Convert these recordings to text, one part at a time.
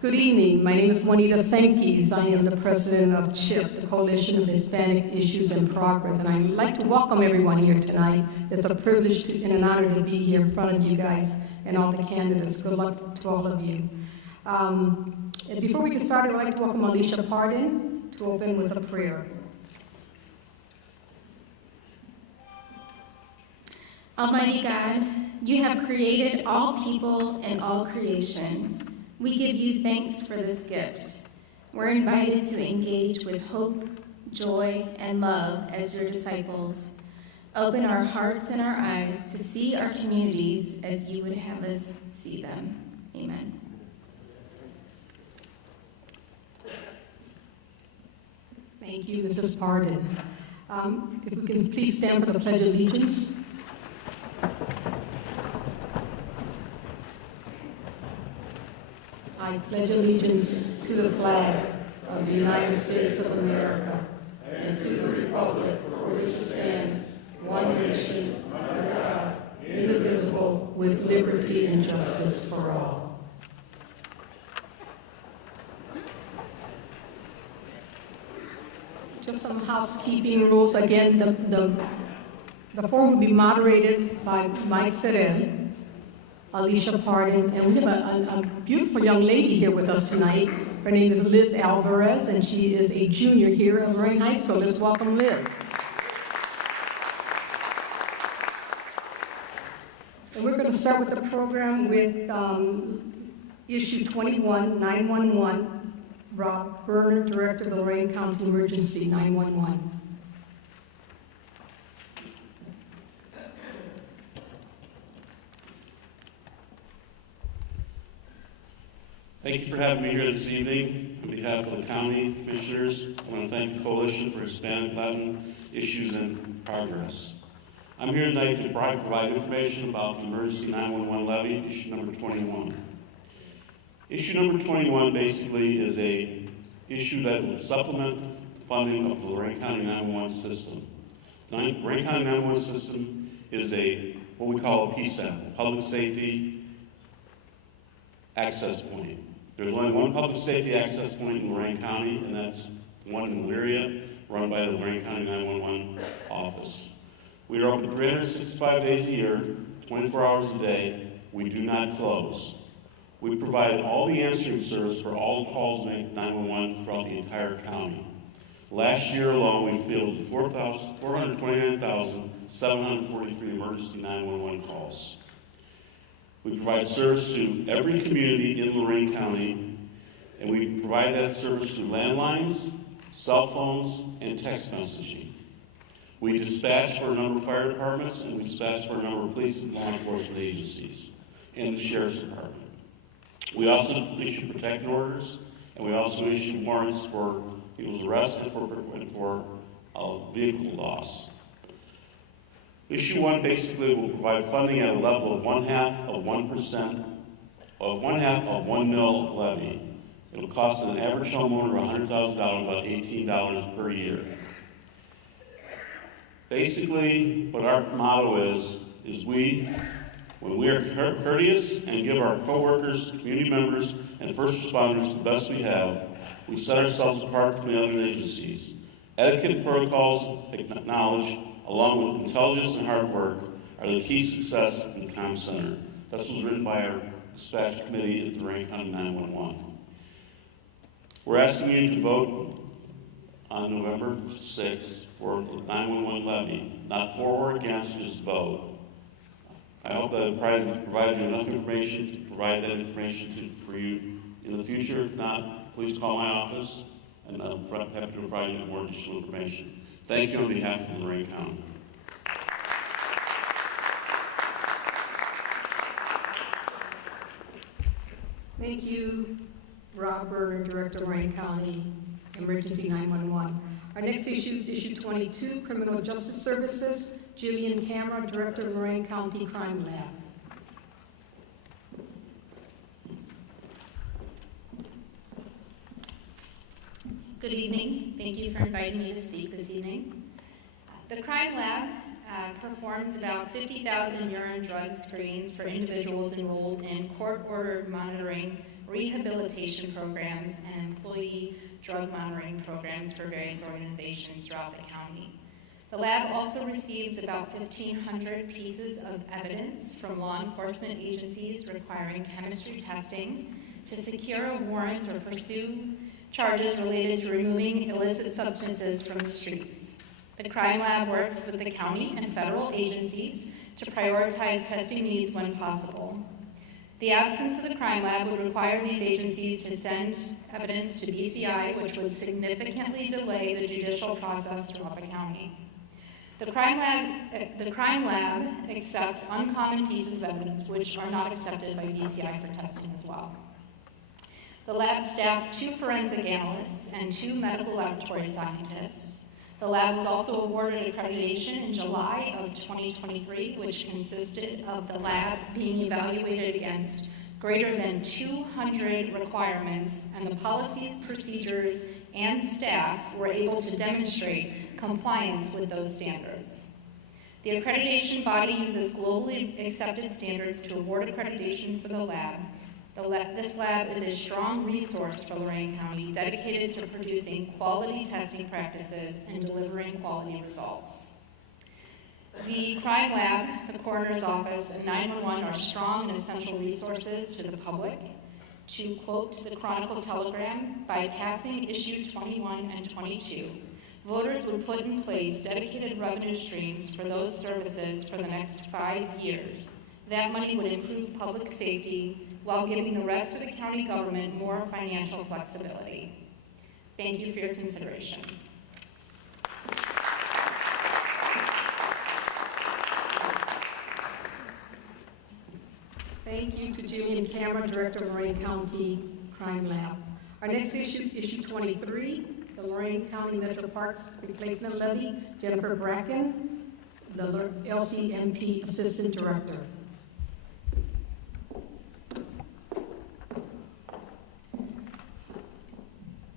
Good evening. My name is Juanita Sankis. I am the president of CHIP, the Coalition of Hispanic Issues in Progress, and I'd like to welcome everyone here tonight. It's a privilege and an honor to be here in front of you guys and all the candidates. Good luck to all of you. And before we get started, I'd like to welcome Alicia Pardon to open with a prayer. Almighty God, you have created all people and all creation. We give you thanks for this gift. We're invited to engage with hope, joy, and love as your disciples. Open our hearts and our eyes to see our communities as you would have us see them. Amen. Thank you, Mrs. Pardon. If we can please stand for the Pledge of Allegiance. I pledge allegiance to the flag of the United States of America and to the republic for which it stands, one nation, under God, indivisible, with liberty and justice for all. Just some housekeeping rules. Again, the forum will be moderated by Mike Ferrer, Alicia Pardon, and we have a beautiful young lady here with us tonight. Her name is Liz Alvarez, and she is a junior here at Lorain High School. Let's welcome Liz. And we're going to start with the program with issue 21, 911. Rob Berner, Director of the Lorain County Emergency 911. Thank you for having me here this evening. On behalf of the county commissioners, I want to thank the Coalition for Hispanic Latino Issues in Progress. I'm here tonight to provide information about the Emergency 911 Levy, issue number 21. Issue number 21 basically is a issue that would supplement the funding of the Lorain County 911 system. The Lorain County 911 system is what we call a PSAP, Public Safety Access Point. There's only one public safety access point in Lorain County, and that's one in Elyria, run by the Lorain County 911 office. We are open 365 days a year, 24 hours a day. We do not close. We provide all the answering service for all calls made 911 throughout the entire county. Last year alone, we fielded 429,743 emergency 911 calls. We provide service to every community in Lorain County, and we provide that service through landlines, cell phones, and text messaging. We dispatch for a number of fire departments, and we dispatch for a number of police and law enforcement agencies, and the Sheriff's Department. We also issue protective orders, and we also issue warrants for people's arrest and for vehicle loss. Issue 1 basically will provide funding at a level of 1/2 of 1% of 1/2 of 1 mil levy. It will cost an average homeowner $100,000, about $18 per year. Basically, what our motto is when we are courteous and give our coworkers, community members, and first responders the best we have, we set ourselves apart from the other agencies. Etiquette protocols, knowledge, along with intelligence and hard work, are the key to success in the comm center. That's what was written by our dispatch committee at the Lorain County 911. We're asking you to vote on November 6th for the 911 levy, not for or against, just vote. I hope that I've provided you enough information to provide that information for you in the future. If not, please call my office, and I'm happy to provide you more additional information. Thank you on behalf of Lorain County. Thank you, Rob Berner, Director of Lorain County Emergency 911. Our next issue is issue 22, Criminal Justice Services. Jillian Camera, Director of Lorain County Crime Lab. Good evening. Thank you for inviting me to speak this evening. The Crime Lab performs about 50,000 urine drug screens for individuals enrolled in court-ordered monitoring rehabilitation programs, and employee drug monitoring programs for various organizations throughout the county. The lab also receives about 1,500 pieces of evidence from law enforcement agencies requiring chemistry testing to secure a warrant or pursue charges related to removing illicit substances from the streets. The crime lab works with the county and federal agencies to prioritize testing needs when possible. The absence of the crime lab would require these agencies to send evidence to BCI, which would significantly delay the judicial process throughout the county. The crime lab accepts uncommon pieces of evidence which are not accepted by BCI for testing as well. The lab staffs 2 forensic analysts and 2 medical laboratory scientists. The lab was also awarded accreditation in July of 2023, which consisted of the lab being evaluated against greater than 200 requirements, and the policies, procedures, and staff were able to demonstrate compliance with those standards. The accreditation body uses globally accepted standards to award accreditation for the lab. This lab is a strong resource for Lorain County, dedicated to producing quality testing practices and delivering quality results. The crime lab, the coroner's office, and 911 are strong and essential resources to the public. To quote the Chronicle Telegram, by passing issue 21 and 22, voters would put in place dedicated revenue streams for those services for the next 5 years. That money would improve public safety while giving the rest of the county government more financial flexibility. Thank you for your consideration. Thank you to Julian Cameron, Director of Lorain County Crime Lab. Our next issue is issue 23, the Lorain County Metro Parks Replacement Levy. Jennifer Bracken, the LCMP Assistant Director.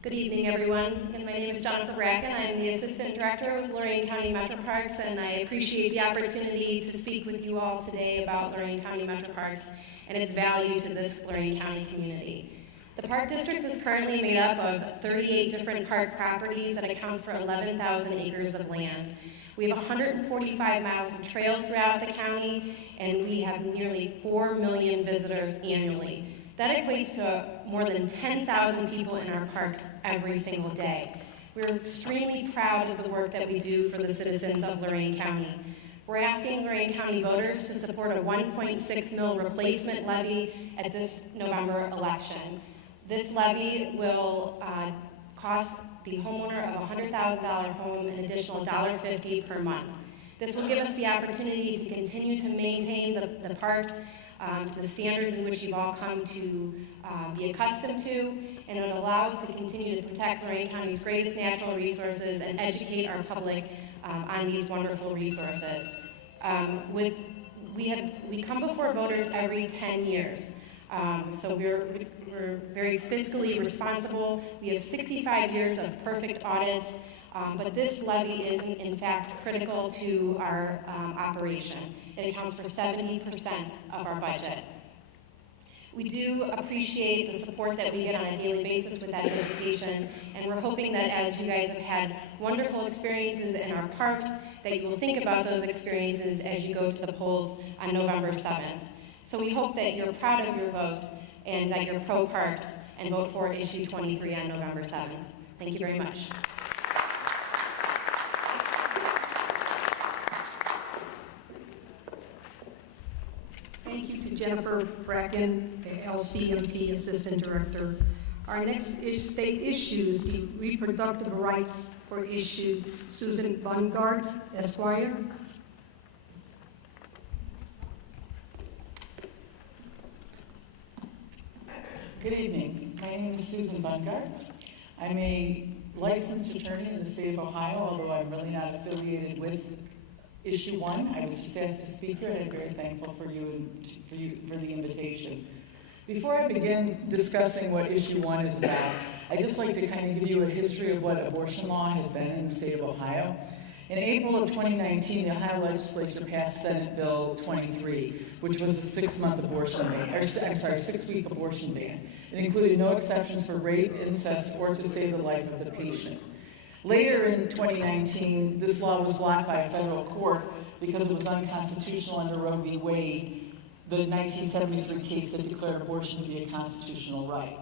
Good evening, everyone. And my name is Jennifer Bracken. I'm the Assistant Director with Lorain County Metro Parks, and I appreciate the opportunity to speak with you all today about Lorain County Metro Parks and its value to this Lorain County community. The Park District is currently made up of 38 different park properties that accounts for 11,000 acres of land. We have 145 miles of trail throughout the county, and we have nearly 4 million visitors annually. That equates to more than 10,000 people in our parks every single day. We're extremely proud of the work that we do for the citizens of Lorain County. We're asking Lorain County voters to support a $1.6 million replacement levy at this November election. This levy will cost the homeowner of a $100,000 home an additional $1.50 per month. This will give us the opportunity to continue to maintain the parks to the standards in which you've all come to be accustomed to, and it allows us to continue to protect Lorain County's greatest natural resources and educate our public on these wonderful resources. We come before voters every 10 years, so we're very fiscally responsible. We have 65 years of perfect audits, but this levy is in fact critical to our operation. It accounts for 70% of our budget. We do appreciate the support that we get on a daily basis with that visitation, and we're hoping that as you guys have had wonderful experiences in our parks, that you will think about those experiences as you go to the polls on November 7th. So we hope that you're proud of your vote and that you're pro-parks and vote for issue 23 on November 7th. Thank you very much. Thank you to Jennifer Bracken, the LCMP Assistant Director. Our next state issue is the reproductive rights for issue Susan Bungart, Esquire. Good evening. My name is Susan Bungart. I'm a licensed attorney in the state of Ohio, although I'm really not affiliated with Issue 1. I was just asked to speak here, and I'm very thankful for the invitation. Before I begin discussing what Issue 1 is about, I'd just like to kind of give you a history of what abortion law has been in the state of Ohio. In April of 2019, the Ohio legislature passed Senate Bill 23, which was a 6-month abortion ban, or 6-week abortion ban. It included no exceptions for rape, incest, or to save the life of the patient. Later in 2019, this law was blocked by a federal court because it was unconstitutional under Roe v. Wade, the 1973 case that declared abortion to be a constitutional right.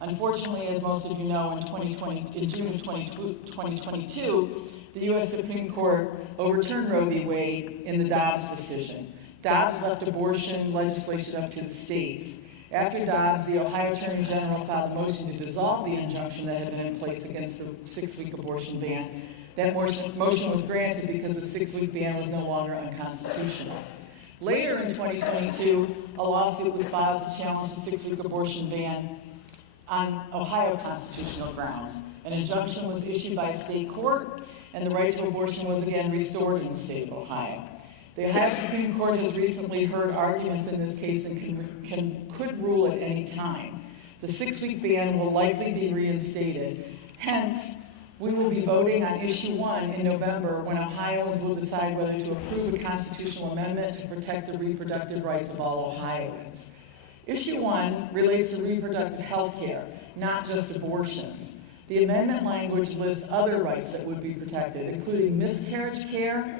Unfortunately, as most of you know, in June of 2022, the U.S. Supreme Court overturned Roe v. Wade in the Dobbs decision. Dobbs left abortion legislation up to the states. After Dobbs, the Ohio Attorney General filed a motion to dissolve the injunction that had been in place against the 6-week abortion ban. That motion was granted because the 6-week ban was no longer unconstitutional. Later in 2022, a lawsuit was filed to challenge the 6-week abortion ban on Ohio constitutional grounds. An injunction was issued by a state court, and the right to abortion was again restored in the state of Ohio. The Ohio Supreme Court has recently heard arguments in this case and could rule at any time. The 6-week ban will likely be reinstated. Hence, we will be voting on issue 1 in November when Ohioans will decide whether to approve a constitutional amendment to protect the reproductive rights of all Ohioans. Issue 1 relates to reproductive health care, not just abortions. The amendment language lists other rights that would be protected, including miscarriage care,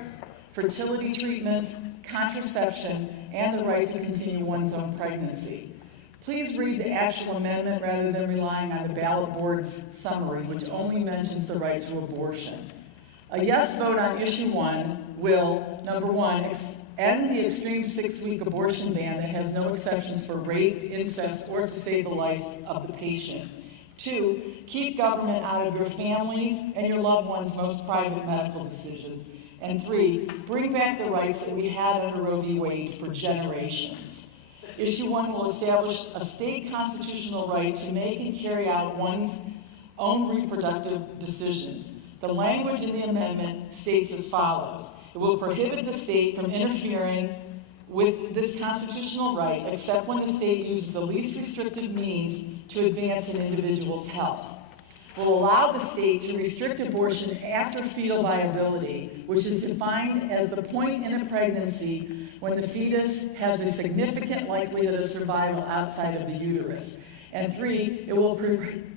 fertility treatments, contraception, and the right to continue one's own pregnancy. Please read the actual amendment rather than relying on the ballot board's summary, which only mentions the right to abortion. A yes vote on issue 1 will, number 1, end the extreme 6-week abortion ban that has no exceptions for rape, incest, or to save the life of the patient. 2, keep government out of your families and your loved ones' most private medical decisions. And 3, bring back the rights that we had under Roe v. Wade for generations. Issue 1 will establish a state constitutional right to make and carry out one's own reproductive decisions. The language in the amendment states as follows. It will prohibit the state from interfering with this constitutional right except when the state uses the least restrictive means to advance an individual's health. Will allow the state to restrict abortion after fetal viability, which is defined as the point in a pregnancy when the fetus has a significant likelihood of survival outside of the uterus. And 3, it will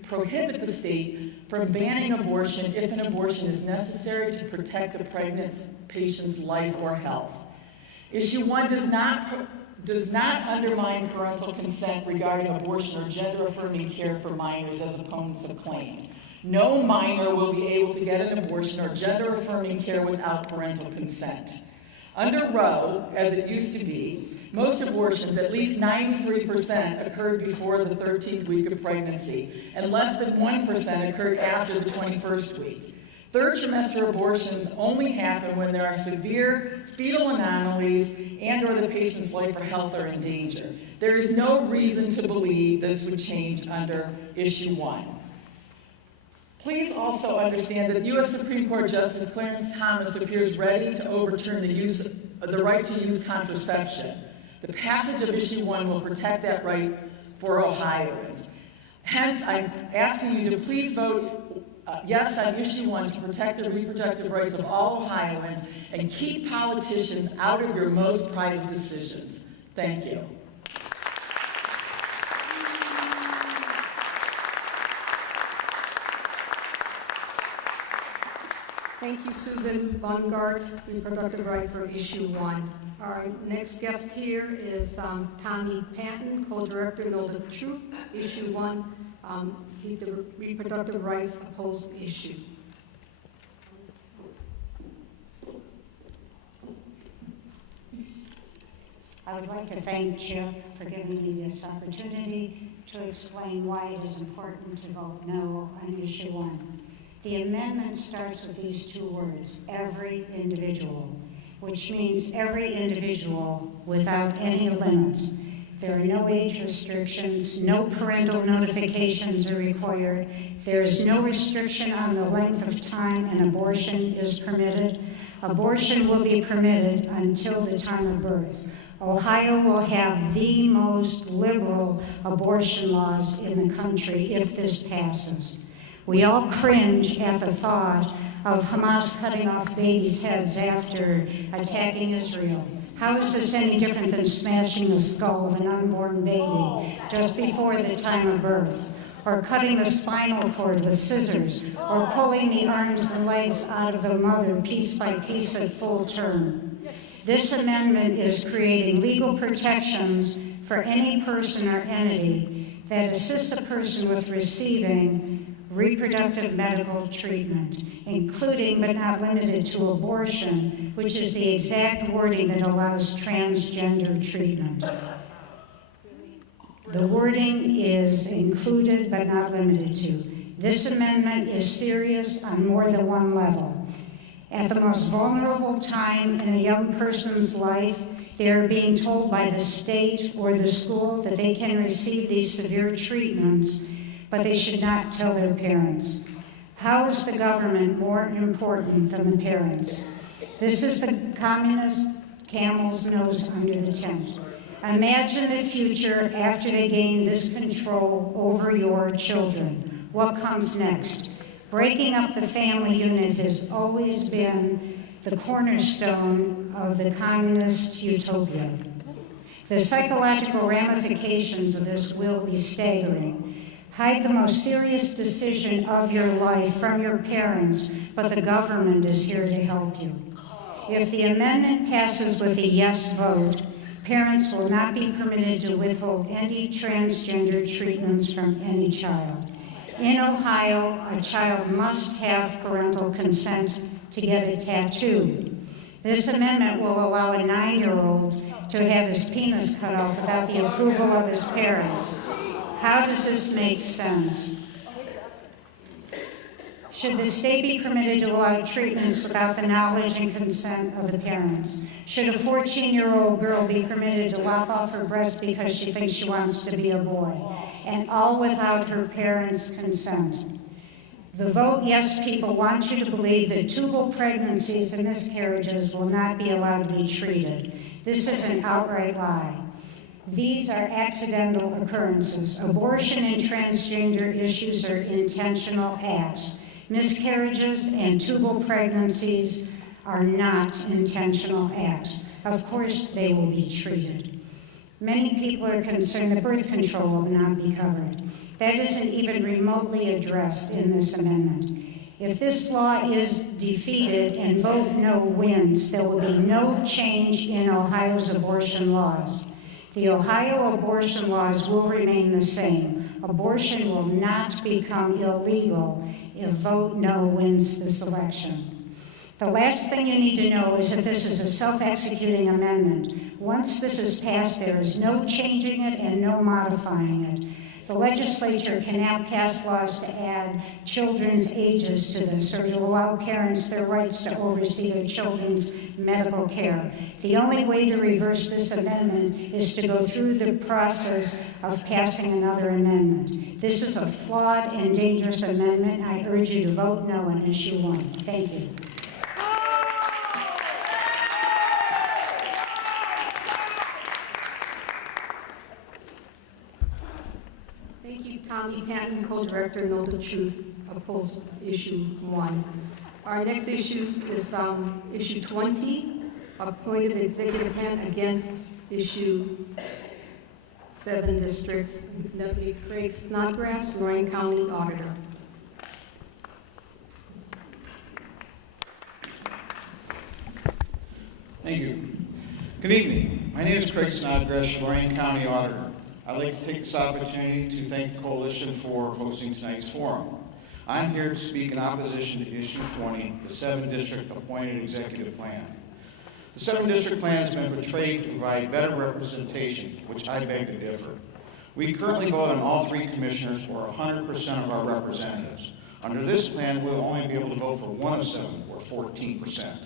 prohibit the state from banning abortion if an abortion is necessary to protect the pregnant patient's life or health. Issue 1 does not undermine parental consent regarding abortion or gender-affirming care for minors as opponents have claimed. No minor will be able to get an abortion or gender-affirming care without parental consent. Under Roe, as it used to be, most abortions, at least 93%, occurred before the 13th week of pregnancy, and less than 1% occurred after the 21st week. Third trimester abortions only happen when there are severe fetal anomalies and or the patient's life or health are in danger. There is no reason to believe this would change under issue 1. Please also understand that U.S. Supreme Court Justice Clarence Thomas appears ready to overturn the right to use contraception. The passage of issue 1 will protect that right for Ohioans. Hence, I'm asking you to please vote yes on issue 1 to protect the reproductive rights of all Ohioans and keep politicians out of your most private decisions. Thank you. Thank you, Susan Bungart, reproductive right for issue 1. Our next guest here is Tommy Panton, co-director Know the Truth, issue 1. He's the reproductive rights opposed issue. I would like to thank Chip for giving me this opportunity to explain why it is important to vote no on issue 1. The amendment starts with these 2 words, every individual, which means every individual without any limits. There are no age restrictions, no parental notifications are required, there is no restriction on the length of time an abortion is permitted. Abortion will be permitted until the time of birth. Ohio will have the most liberal abortion laws in the country if this passes. We all cringe at the thought of Hamas cutting off babies' heads after attacking Israel. How is this any different than smashing the skull of an unborn baby just before the time of birth, or cutting the spinal cord with scissors, or pulling the arms and legs out of the mother piece by piece at full term? This amendment is creating legal protections for any person or entity that assists a person with receiving reproductive medical treatment, including but not limited to abortion, which is the exact wording that allows transgender treatment. The wording is included but not limited to. This amendment is serious on more than one level. At the most vulnerable time in a young person's life, they are being told by the state or the school that they can receive these severe treatments, but they should not tell their parents. How is the government more important than the parents? This is the communist camel's nose under the tent. Imagine the future after they gain this control over your children. What comes next? Breaking up the family unit has always been the cornerstone of the communist utopia. The psychological ramifications of this will be staggering. Hide the most serious decision of your life from your parents, but the government is here to help you. If the amendment passes with a yes vote, parents will not be permitted to withhold any transgender treatments from any child. In Ohio, a child must have parental consent to get a tattoo. This amendment will allow a 9-year-old to have his penis cut off without the approval of his parents. How does this make sense? Should the state be permitted to allow treatments without the knowledge and consent of the parents? Should a 14-year-old girl be permitted to lop off her breast because she thinks she wants to be a boy? And all without her parents' consent. The vote yes people want you to believe that tubal pregnancies and miscarriages will not be allowed to be treated. This is an outright lie. These are accidental occurrences. Abortion and transgender issues are intentional acts. Miscarriages and tubal pregnancies are not intentional acts. Of course, they will be treated. Many people are concerned that birth control will not be covered. That isn't even remotely addressed in this amendment. If this law is defeated and vote no wins, there will be no change in Ohio's abortion laws. The Ohio abortion laws will remain the same. Abortion will not become illegal if vote no wins this election. The last thing you need to know is that this is a self-executing amendment. Once this is passed, there is no changing it and no modifying it. The legislature cannot pass laws to add children's ages to this or to allow parents their rights to oversee their children's medical care. The only way to reverse this amendment is to go through the process of passing another amendment. This is a flawed and dangerous amendment. I urge you to vote no on issue 1. Thank you. Thank you, Tommy Patton, co-director, Know the Truth, opposed issue 1. Our next issue is issue 20, appointed executive hand against issue 7 districts. Deputy Craig Snodgrass, Lorain County Auditor. Thank you. Good evening. My name is Craig Snodgrass, Lorain County Auditor. I'd like to take this opportunity to thank the Coalition for hosting tonight's forum. I'm here to speak in opposition to Issue 20, the 7-district appointed executive plan. The 7-district plan has been portrayed to provide better representation, which I beg to differ. We currently vote on all 3 commissioners, or 100% of our representatives. Under this plan, we'll only be able to vote for 1 of 7, or 14%.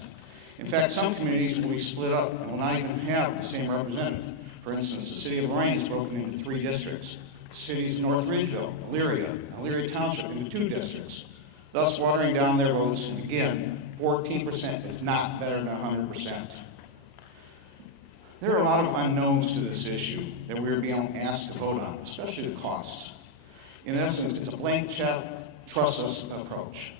In fact, some communities will be split up and will not even have the same representative. For instance, the city of Lorain is broken into 3 districts. Cities of North Ridgeville, Elyria, and Elyria Township into 2 districts, thus watering down their votes. And again, 14% is not better than 100%. There are a lot of unknowns to this issue that we are being asked to vote on, especially the costs. In essence, it's a blank check, trust us approach.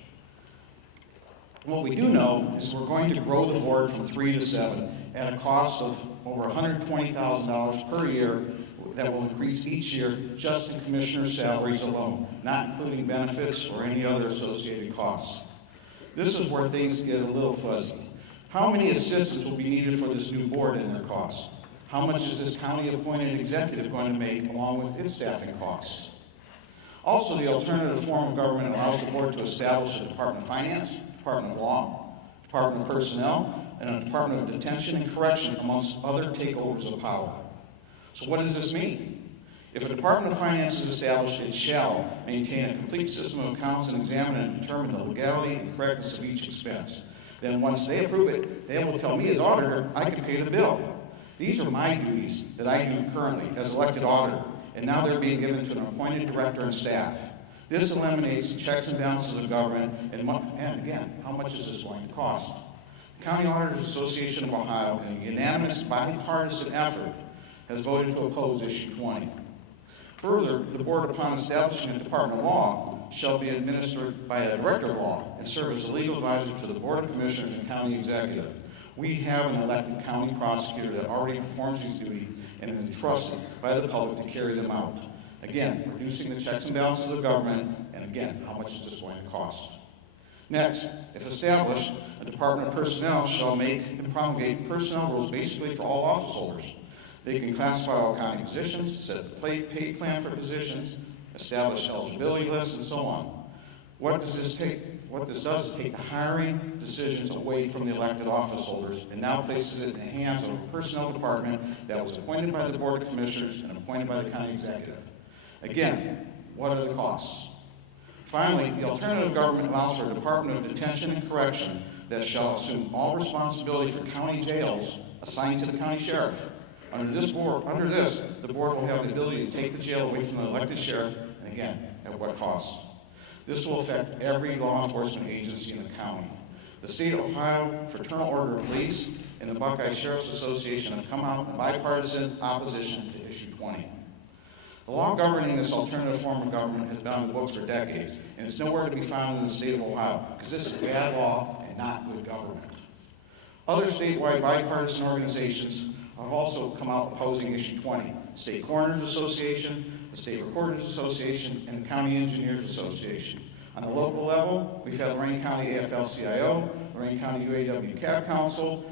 What we do know is we're going to grow the board from 3 to 7 at a cost of over $120,000 per year that will increase each year just in commissioner salaries alone, not including benefits or any other associated costs. This is where things get a little fuzzy. How many assistants will be needed for this new board and their costs? How much is this county-appointed executive going to make along with its staffing costs? Also, the alternative form of government allows the board to establish a Department of Finance, Department of Law, Department of Personnel, and a Department of Detention and Correction, amongst other takeovers of power. So what does this mean? If a Department of Finance is established, it shall maintain a complete system of accounts and examine and determine the legality and correctness of each expense. Then once they approve it, they will tell me as auditor, I can pay the bill. These are my duties that I do currently as elected auditor, and now they're being given to an appointed director and staff. This eliminates the checks and balances of government, and again, how much is this going to cost? The County Auditors Association of Ohio, in a unanimous bipartisan effort, has voted to oppose Issue 20. Further, the board, upon establishing a Department of Law, shall be administered by a Director of Law and serve as a legal advisor to the Board of Commissioners and County Executive. We have an elected county prosecutor that already performs these duties and is entrusted by the public to carry them out. Again, reducing the checks and balances of government, and again, how much is this going to cost? Next, if established, a Department of Personnel shall make and promulgate personnel rules basically for all office holders. They can classify all county positions, set the pay plan for positions, establish eligibility lists, and so on. What does this take? What this does is take the hiring decisions away from the elected office holders and now places it in the hands of a personnel department that was appointed by the Board of Commissioners and appointed by the county executive. Again, what are the costs? Finally, the alternative government allows for a Department of Detention and Correction that shall assume all responsibility for county jails assigned to the county sheriff. Under this, the board will have the ability to take the jail away from the elected sheriff, and again, at what cost? This will affect every law enforcement agency in the county. The State of Ohio Fraternal Order of Police and the Buckeye Sheriff's Association have come out in bipartisan opposition to Issue 20. The law governing this alternative form of government has been on the books for decades, and it's nowhere to be found in the state of Ohio, because this is bad law and not good government. Other statewide bipartisan organizations have also come out opposing Issue 20. The State Coroners Association, the State Recorders Association, and the County Engineers Association. On the local level, we've had Lorain County AFL-CIO, Lorain County UAW Cab Council,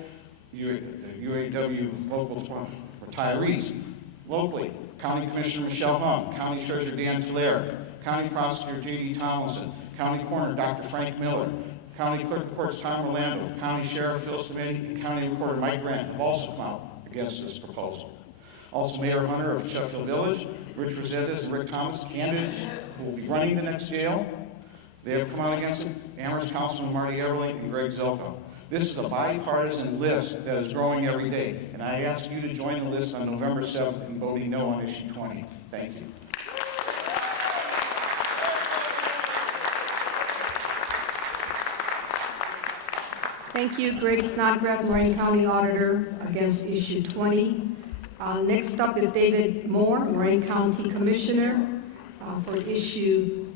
the UAW local retirees. Locally, County Commissioner Michelle Hung, County Treasurer Dan Tulare, County Prosecutor J.D. Tomlinson, County Coroner Dr. Frank Miller, County Clerk of Courts Tom Orlando, County Sheriff Phil Stamati, and County Recorder Mike Grant have also come out against this proposal. Also, Mayor Hunter of Sheffield Village, Rich Resendez, and Rick Thomas, candidates who will be running the next jail. They have come out against it. Amherst Councilman Marty Everling and Greg Zelko. This is a bipartisan list that is growing every day, and I ask you to join the list on November 7th in voting no on Issue 20. Thank you. Thank you, Greg Snodgrass, Lorain County Auditor, against Issue 20. Next up is David Moore, Lorain County Commissioner, for Issue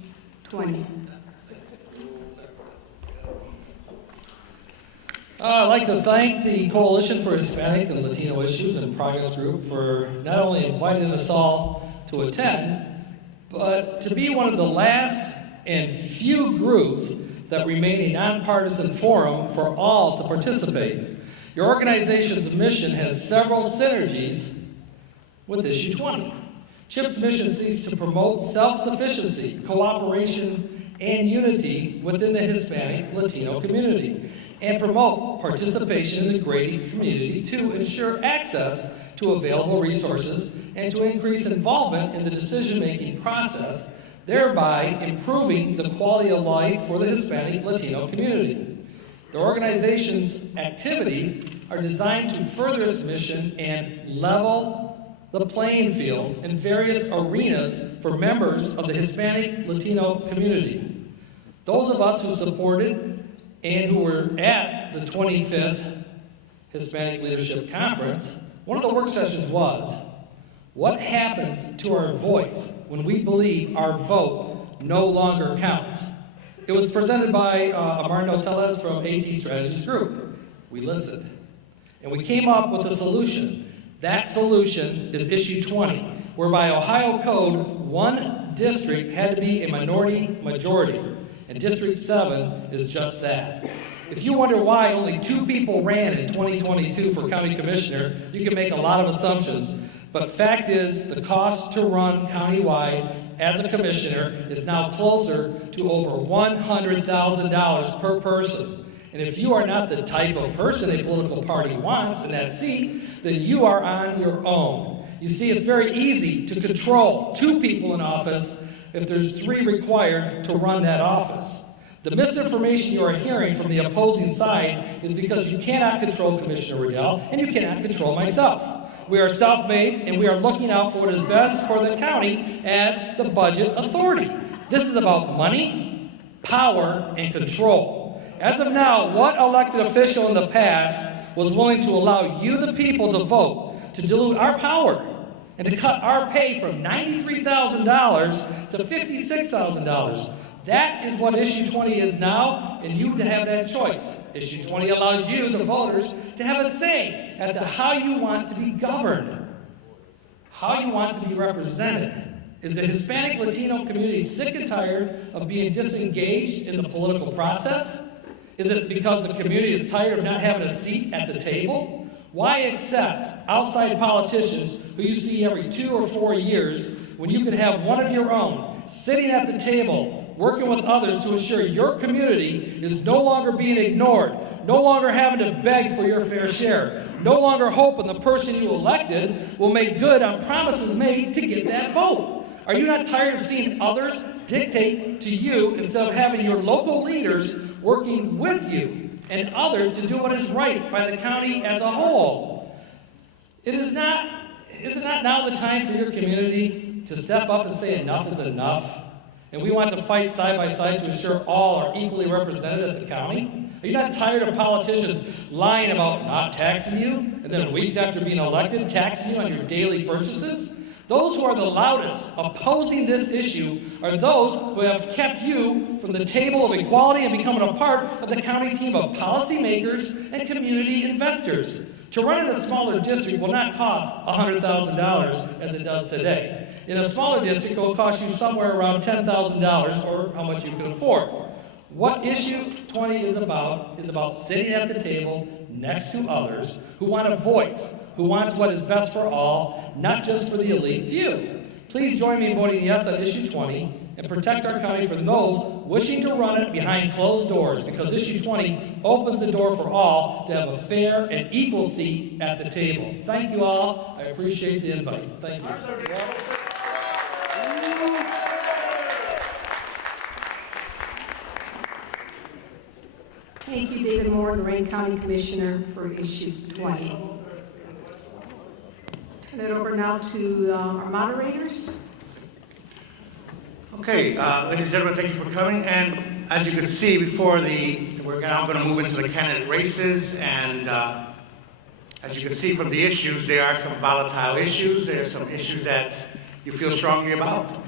20. I'd like to thank the Coalition for Hispanic and Latino Issues and Progress Group for not only inviting us all to attend, but to be one of the last and few groups that remain a nonpartisan forum for all to participate. Your organization's mission has several synergies with Issue 20. CHIP's mission seeks to promote self-sufficiency, cooperation, and unity within the Hispanic Latino community, and promote participation in the grading community to ensure access to available resources and to increase involvement in the decision-making process, thereby improving the quality of life for the Hispanic Latino community. The organization's activities are designed to further its mission and level the playing field in various arenas for members of the Hispanic Latino community. Those of us who supported and who were at the 25th Hispanic Leadership Conference, one of the work sessions was, what happens to our voice when we believe our vote no longer counts? It was presented by Amarno Tellez from AT Strategies Group. We listened, and we came up with a solution. That solution is issue 20, whereby Ohio Code, one district had to be a minority majority, and District 7 is just that. If you wonder why only 2 people ran in 2022 for county commissioner, you can make a lot of assumptions. But fact is, the cost to run countywide as a commissioner is now closer to over $100,000 per person. And if you are not the type of person a political party wants in that seat, then you are on your own. You see, it's very easy to control 2 people in office if there's 3 required to run that office. The misinformation you are hearing from the opposing side is because you cannot control Commissioner Riddell and you cannot control myself. We are self-made, and we are looking out for what is best for the county as the budget authority. This is about money, power, and control. As of now, what elected official in the past was willing to allow you, the people, to vote, to dilute our power, and to cut our pay from $93,000 to $56,000? That is what issue 20 is now, and you to have that choice. Issue 20 allows you, the voters, to have a say as to how you want to be governed, how you want to be represented. Is the Hispanic Latino community sick and tired of being disengaged in the political process? Is it because the community is tired of not having a seat at the table? Why accept outside politicians who you see every 2 or 4 years when you can have one of your own sitting at the table, working with others to ensure your community is no longer being ignored, no longer having to beg for your fair share, no longer hoping the person you elected will make good on promises made to get that vote? Are you not tired of seeing others dictate to you instead of having your local leaders working with you and others to do what is right by the county as a whole? Is it not now the time for your community to step up and say enough is enough? And we want to fight side by side to ensure all are equally represented at the county? Are you not tired of politicians lying about not taxing you, and then weeks after being elected, taxing you on your daily purchases? Those who are the loudest opposing this issue are those who have kept you from the table of equality and becoming a part of the county team of policymakers and community investors. To run in a smaller district will not cost $100,000 as it does today. In a smaller district, it will cost you somewhere around $10,000 or how much you can afford. What issue 20 is about sitting at the table next to others who want a voice, who wants what is best for all, not just for the elite few. Please join me in voting yes on issue 20 and protect our county from those wishing to run it behind closed doors, because issue 20 opens the door for all to have a fair and equal seat at the table. Thank you all. I appreciate the invite. Thank you. Thank you, David Moore, Lorain County Commissioner, for issue 20. Turn it over now to our moderators. Okay, ladies and gentlemen, thank you for coming. And as you can see, we're now going to move into the candidate races. And as you can see from the issues, there are some volatile issues. There are some issues that you feel strongly about.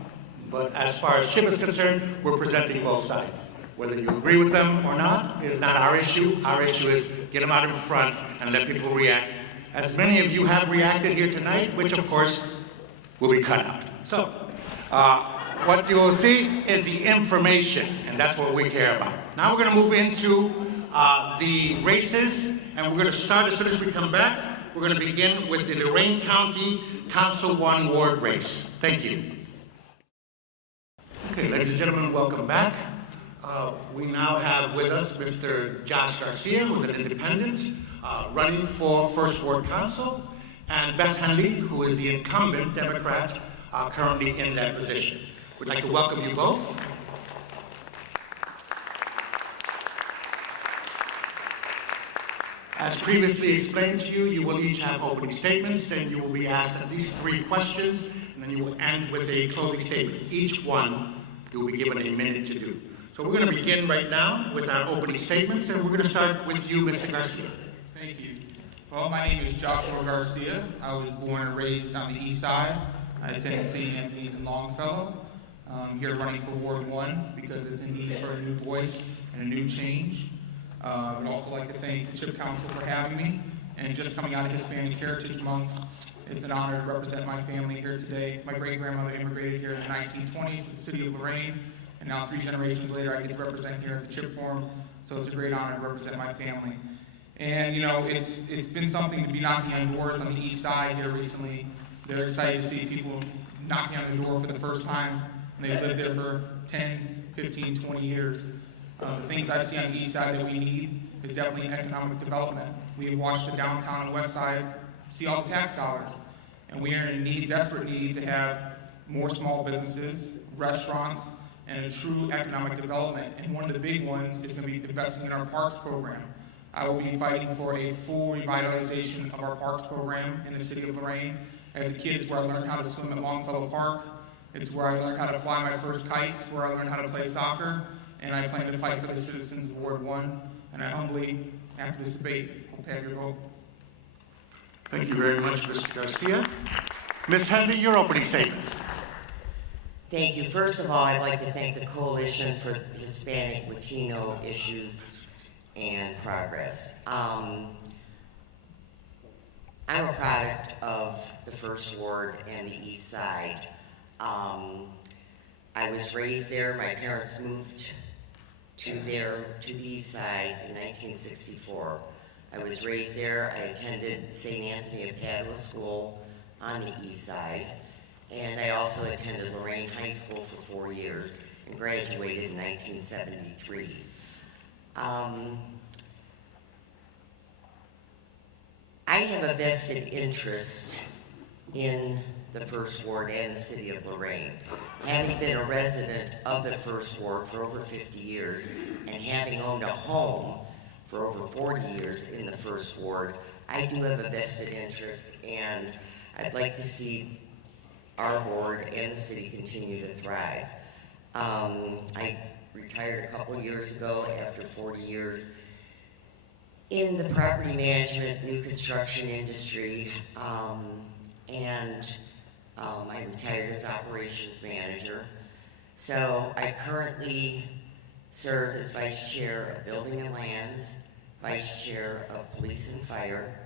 But as far as CHIP is concerned, we're presenting both sides. Whether you agree with them or not is not our issue. Our issue is get them out in front and let people react. As many of you have reacted here tonight, which of course will be cut out. So, what you will see is the information, and that's what we care about. Now we're going to move into the races, and we're going to start as soon as we come back. We're going to begin with the Lorain County Council 1 Ward race. Thank you. Okay, ladies and gentlemen, welcome back. We now have with us Mr. Josh Garcia, who's an independent, running for First Ward Council, and Beth Henley, who is the incumbent Democrat currently in that position. We'd like to welcome you both. As previously explained to you, you will each have opening statements, and you will be asked at least 3 questions, and then you will end with a closing statement. Each one you will be given a minute to do. So we're going to begin right now with our opening statements, and we're going to start with you, Mr. Garcia. Thank you. Well, my name is Joshua Garcia. I was born and raised on the east side. I attended St. Anthony's in Longfellow. here running for Ward 1 because it's in need for a new voice and a new change. I would also like to thank the CHIP Council for having me, and just coming out of Hispanic Heritage Month, it's an honor to represent my family here today. My great-grandmother immigrated here in the 1920s to the city of Lorain, and now 3 generations later I get to represent here at the CHIP Forum, so it's a great honor to represent my family. And you know, it's been something to be knocking on doors on the east side here recently. They're excited to see people knocking on the door for the first time, and they've lived there for 10, 15, 20 years. The things I see on the east side that we need is definitely economic development. We have watched the downtown and west side see all the tax dollars, and we are in need, desperate need, to have more small businesses, restaurants, and a true economic development. And one of the big ones is going to be investing in our parks program. I will be fighting for a full revitalization of our parks program in the city of Lorain. As a kid, it's where I learned how to swim at Longfellow Park. It's where I learned how to fly my first kite. It's where I learned how to play soccer. And I plan to fight for the citizens of Ward 1. And I humbly, after this debate, hope to have your vote. Thank you very much, Mr. Garcia. Ms. Henley, your opening statement. Thank you. First of all, I'd like to thank the Coalition for Hispanic, Latino Issues and Progress. I'm a product of the First Ward and the East Side. I was raised there. My parents moved to the East Side in 1964. I was raised there. I attended St. Anthony of Padua School on the East Side, and I also attended Lorain High School for 4 years and graduated in 1973. I have a vested interest in the First Ward and the city of Lorain. Having been a resident of the First Ward for over 50 years and having owned a home for over 40 years in the First Ward, I do have a vested interest, and I'd like to see our ward and the city continue to thrive. I retired a couple years ago after 40 years in the property management, new construction industry, and I retired as operations manager. So I currently serve as vice chair of building and lands, vice chair of police and fire,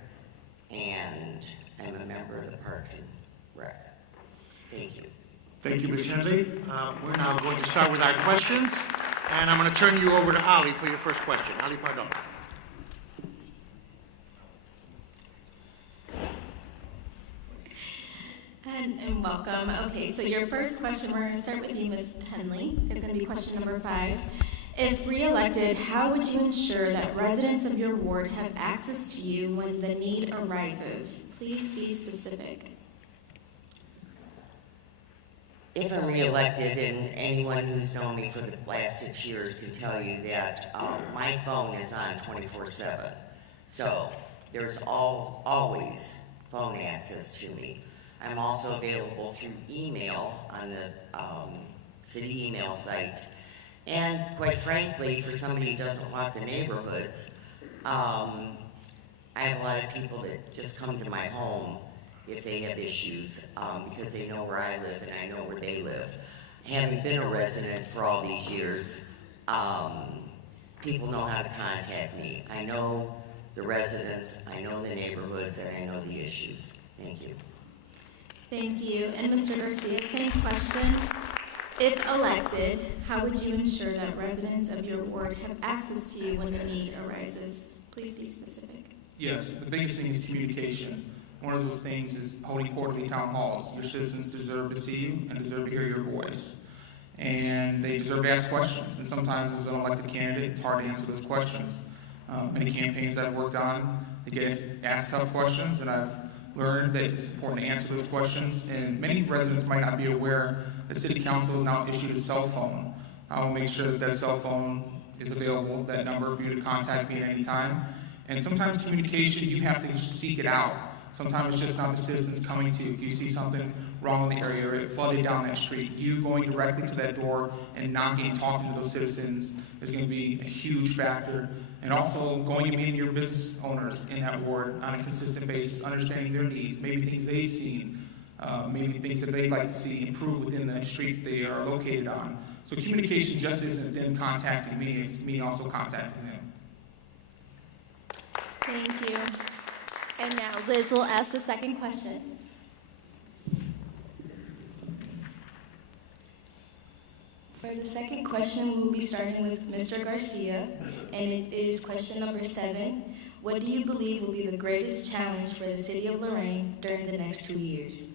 and I'm a member of the Parks and Rec. Thank you. Thank you, Ms. Henley. We're now going to start with our questions, and I'm going to turn you over to Ali for your first question. Ali, pardon. And welcome. Okay, so your first question, we're going to start with you, Ms. Henley, is going to be question number 5. If re-elected, how would you ensure that residents of your ward have access to you when the need arises? Please be specific. If I'm re-elected, and anyone who's known me for the last 6 years can tell you that my phone is on 24/7. So there's always phone access to me. I'm also available through email on the city email site. And quite frankly, for somebody who doesn't walk the neighborhoods, I have a lot of people that just come to my home if they have issues because they know where I live and I know where they live. Having been a resident for all these years, people know how to contact me. I know the residents, I know the neighborhoods, and I know the issues. Thank you. Thank you. And Mr. Garcia, same question. If elected, how would you ensure that residents of your ward have access to you when the need arises? Please be specific. Yes, the biggest thing is communication. One of those things is holding quarterly town halls. Your citizens deserve to see you and deserve to hear your voice. And they deserve to ask questions. And sometimes as an elected candidate, it's hard to answer those questions. Many campaigns I've worked on, they get asked tough questions, and I've learned that it's important to answer those questions. And many residents might not be aware that City Council has now issued a cell phone. I will make sure that that cell phone is available, that number for you to contact me at any time. And sometimes communication, you have to seek it out. Sometimes it's just not the citizens coming to you. If you see something wrong in the area or it flooded down that street, you going directly to that door and knocking and talking to those citizens is going to be a huge factor. And also going and meeting your business owners in that ward on a consistent basis, understanding their needs, maybe things they've seen. maybe things that they'd like to see improve within the street they are located on. So communication just isn't them contacting me, it's me also contacting them. Thank you. And now Liz will ask the second question. For the second question, we'll be starting with Mr. Garcia, and it is question number 7. What do you believe will be the greatest challenge for the city of Lorain during the next 2 years?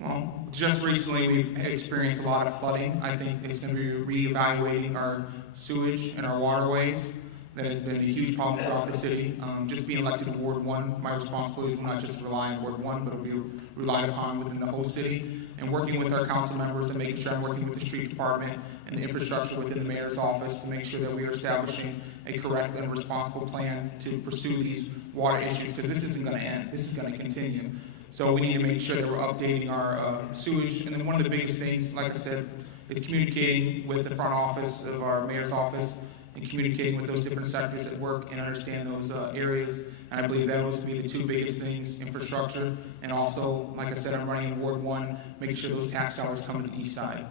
Well, just recently we've experienced a lot of flooding. I think it's going to be reevaluating our sewage and our waterways. That has been a huge problem throughout the city. Just being elected to Ward 1, my responsibility will not just rely on Ward 1, but it will be relied upon within the whole city. And working with our council members and making sure I'm working with the street department and the infrastructure within the mayor's office to make sure that we are establishing a correct and responsible plan to pursue these water issues, because this isn't going to end. This is going to continue. So we need to make sure that we're updating our sewage. And then one of the biggest things, like I said, is communicating with the front office of our mayor's office and communicating with those different sectors that work and understand those areas. And I believe that will be the 2 biggest things, infrastructure, and also, like I said, I'm running in Ward 1, making sure those tax dollars come to the east side.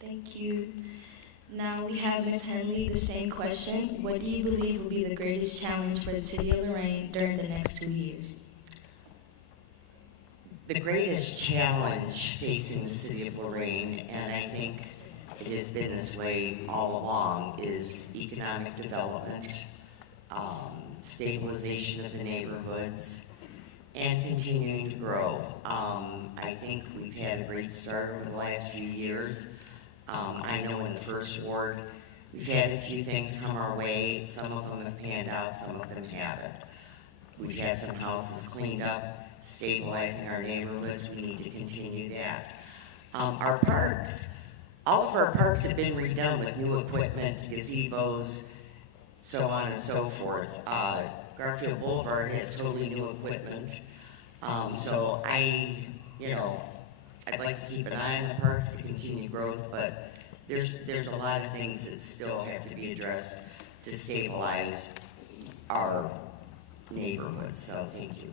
Thank you. Now we have Ms. Henley, the same question. What do you believe will be the greatest challenge for the city of Lorain during the next 2 years? The greatest challenge facing the city of Lorain, and I think it has been this way all along, is economic development, stabilization of the neighborhoods, and continuing to grow. I think we've had a great start over the last few years. I know in the first ward, we've had a few things come our way. Some of them have panned out, some of them haven't. We've had some houses cleaned up, stabilizing our neighborhoods. We need to continue that. Our parks, all of our parks have been redone with new equipment, gazebos, so on and so forth. Garfield Boulevard has totally new equipment. So I'd like to keep an eye on the parks to continue growth, but there's a lot of things that still have to be addressed to stabilize our neighborhoods. So thank you.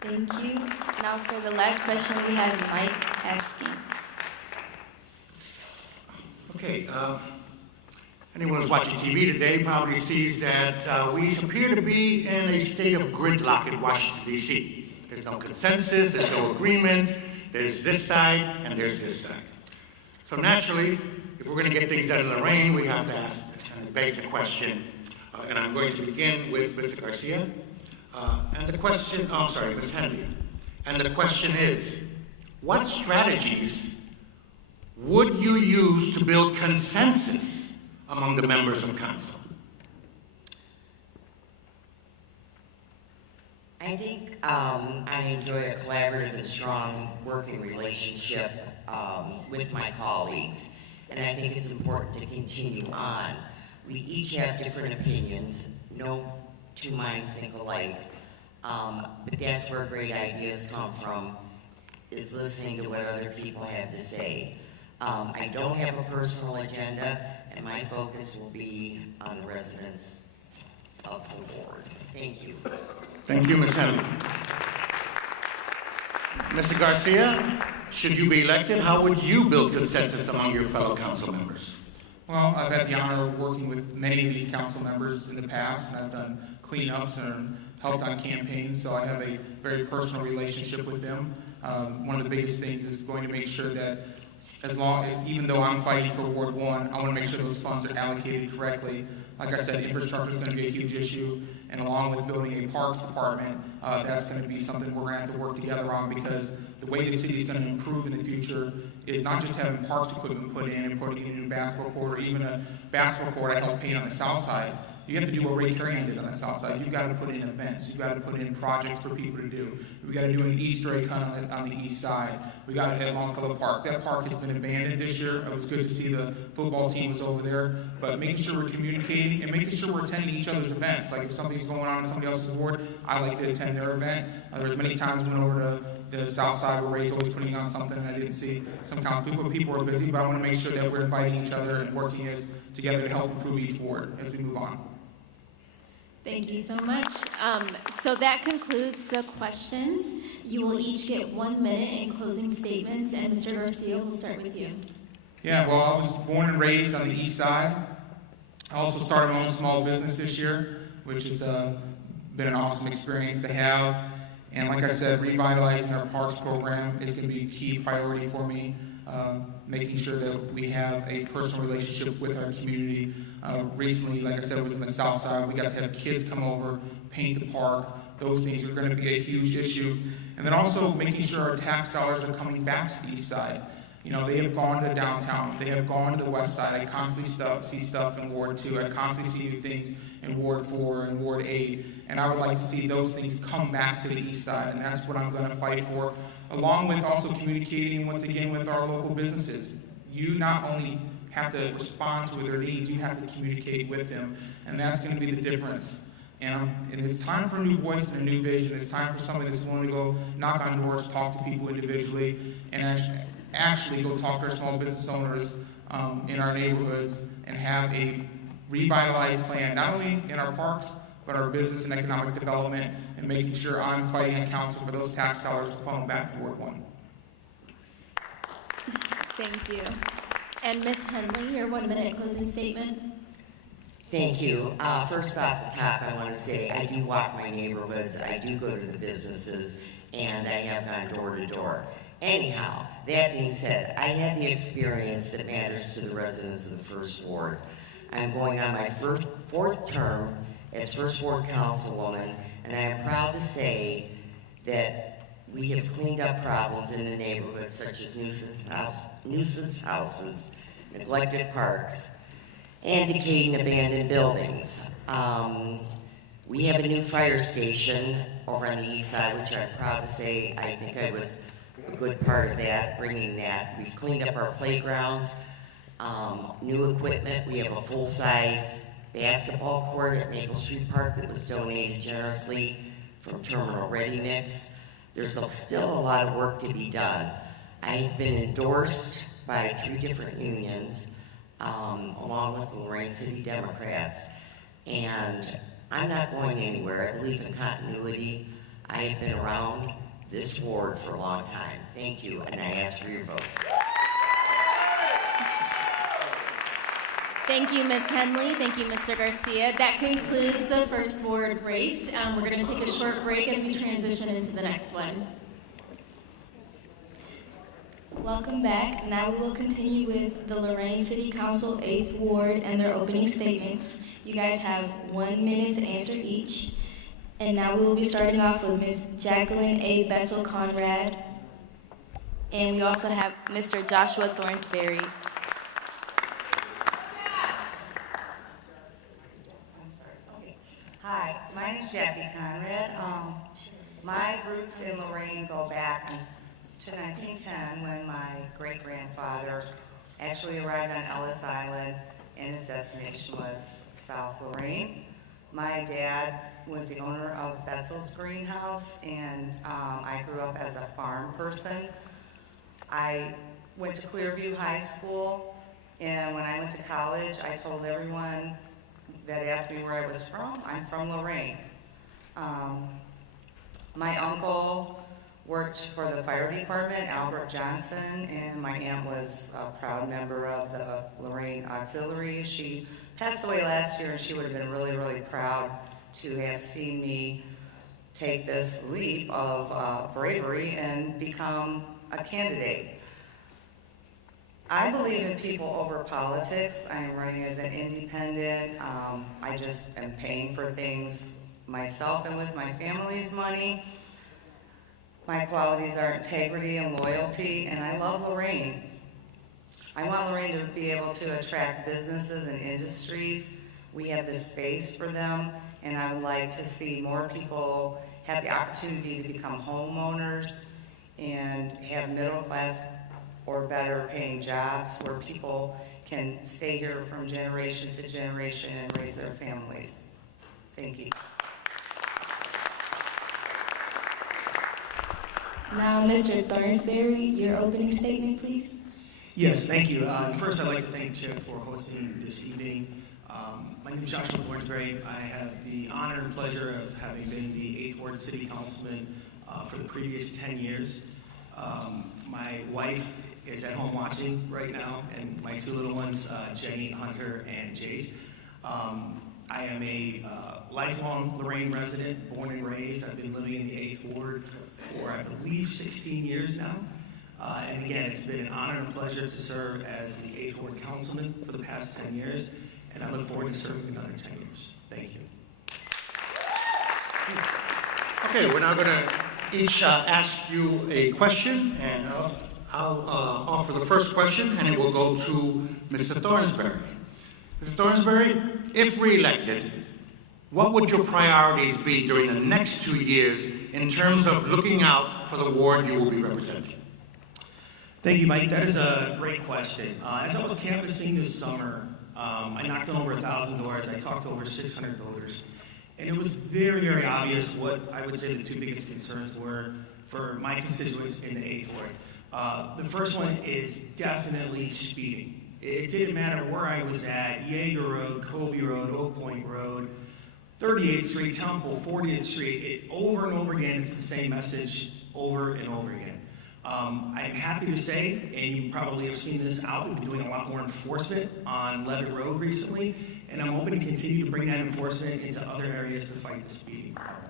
Thank you. Now for the last question, we have Mike asking. Okay, anyone who's watching TV today probably sees that we appear to be in a state of gridlock in Washington, D.C. There's no consensus, there's no agreement, there's this side and there's this side. So naturally, if we're going to get things done in Lorain, we have to ask and beg the question, and I'm going to begin with Mr. Garcia. And the question, Ms. Henley. And the question is, what strategies would you use to build consensus among the members of council? I think I enjoy a collaborative and strong working relationship with my colleagues, and I think it's important to continue on. We each have different opinions. No 2 minds think alike, but that's where great ideas come from, is listening to what other people have to say. I don't have a personal agenda, and my focus will be on the residents of the ward. Thank you. Thank you, Ms. Henley. Mr. Garcia, should you be elected, how would you build consensus among your fellow council members? Well, I've had the honor of working with many of these council members in the past, and I've done cleanups and helped on campaigns, so I have a very personal relationship with them. One of the biggest things is going to make sure that even though I'm fighting for Ward 1, I want to make sure those funds are allocated correctly. Like I said, infrastructure is going to be a huge issue, and along with building a parks department, that's going to be something we're going to have to work together on, because the way the city is going to improve in the future is not just having parks equipment put in and putting in a new basketball court, or even a basketball court I helped paint on the south side. You have to do what Ray Carrion did on the south side. You've got to put in events. You've got to put in projects for people to do. We've got to do an Easter egg hunt on the east side. We got it at Longfellow Park. That park has been abandoned this year. It was good to see the football team was over there. But making sure we're communicating and making sure we're attending each other's events. Like if something's going on in somebody else's ward, I like to attend their event. There's many times we went over to the south side where Ray's always putting on something and I didn't see some council people. People are busy, but I want to make sure that we're inviting each other and working together to help improve each ward as we move on. Thank you so much. So that concludes the questions. You will each get 1 minute in closing statements, and Mr. Garcia will start with you. Yeah, well, I was born and raised on the east side. I also started my own small business this year, which has been an awesome experience to have. And like I said, revitalizing our parks program is going to be a key priority for me, making sure that we have a personal relationship with our community. Recently, like I said, was in the south side. We got to have kids come over, paint the park. Those things are going to be a huge issue. And then also making sure our tax dollars are coming back to the east side. You know, they have gone to downtown. They have gone to the west side. I constantly see stuff in Ward 2. I constantly see new things in Ward 4 and Ward 8. And I would like to see those things come back to the east side. And that's what I'm going to fight for, along with also communicating, once again, with our local businesses. You not only have to respond to their needs, you have to communicate with them. And that's going to be the difference. And it's time for a new voice and a new vision. It's time for somebody that's willing to go knock on doors, talk to people individually, and actually go talk to our small business owners in our neighborhoods and have a revitalized plan, not only in our parks, but our business and economic development, and making sure I'm fighting at council for those tax dollars to funnel back to Ward 1. Thank you. And Ms. Henley, your 1 minute closing statement. Thank you. First off the top, I want to say I do walk my neighborhoods, I do go to the businesses, and I have gone door to door. Anyhow, that being said, I had the experience that matters to the residents of the First Ward. I'm going on my fourth term as First Ward Councilwoman, and I am proud to say that we have cleaned up problems in the neighborhood, such as nuisance houses, neglected parks, and decaying abandoned buildings. We have a new fire station over on the east side, which I'm proud to say I think I was a good part of that, bringing that. We've cleaned up our playgrounds, new equipment. We have a full-size basketball court at Maple Street Park that was donated generously from Terminal Ready Mix. There's still a lot of work to be done. I've been endorsed by 3 different unions, along with the Lorain City Democrats, and I'm not going anywhere. I believe in continuity. I have been around this ward for a long time. Thank you, and I ask for your vote. Thank you, Ms. Henley. Thank you, Mr. Garcia. That concludes the First Ward race. We're going to take a short break as we transition into the next one. Welcome back. Now we will continue with the Lorain City Council 8th Ward and their opening statements. You guys have 1 minute to answer each. And now we will be starting off with Ms. Jacqueline A. Betzel-Conrad. And we also have Mr. Joshua Thornsberry. Hi, my name is Jackie Conrad. My roots in Lorain go back to 1910 when my great-grandfather actually arrived on Ellis Island and his destination was South Lorain. My dad was the owner of Betzel's Greenhouse, and I grew up as a farm person. I went to Clearview High School, and when I went to college, I told everyone that asked me where I was from, I'm from Lorain. My uncle worked for the fire department, Albert Johnson, and my aunt was a proud member of the Lorain Auxiliary. She passed away last year, and she would have been really, really proud to have seen me take this leap of bravery and become a candidate. I believe in people over politics. I am running as an independent. I just am paying for things myself and with my family's money. My qualities are integrity and loyalty, and I love Lorain. I want Lorain to be able to attract businesses and industries. We have the space for them, and I would like to see more people have the opportunity to become homeowners and have middle-class or better paying jobs where people can stay here from generation to generation and raise their families. Thank you. Now, Mr. Thornsberry, your opening statement, please. Yes, thank you. First, I'd like to thank the Chair for hosting this evening. My name is Joshua Thornsberry. I have the honor and pleasure of having been the 8th Ward City Councilman for the previous 10 years. My wife is at home watching right now, and my two little ones, Jenny, Hunter, and Jace. I am a lifelong Lorain resident, born and raised. I've been living in the 8th Ward for, I believe, 16 years now. And again, it's been an honor and a pleasure to serve as the 8th Ward Councilman for the past 10 years, and I look forward to serving another 10 years. Thank you. Okay, we're now going to each ask you a question, and I'll offer the first question, and it will go to Mr. Thornsberry. Mr. Thornsberry, if re-elected, what would your priorities be during the next 2 years in terms of looking out for the ward you will be representing? Thank you, Mike. That is a great question. As I was canvassing this summer, I knocked on over 1,000 doors. I talked to over 600 voters. And it was very, very obvious what I would say the two biggest concerns were for my constituents in the 8th Ward. The first one is definitely speeding. It didn't matter where I was at, Yeager Road, Colby Road, Oak Point Road, 38th Street, Temple, 40th Street. Over and over again, it's the same message over and over again. I'm happy to say, and you probably have seen this out, we've been doing a lot more enforcement on Levitt Road recently, and I'm hoping to continue to bring that enforcement into other areas to fight the speeding problem.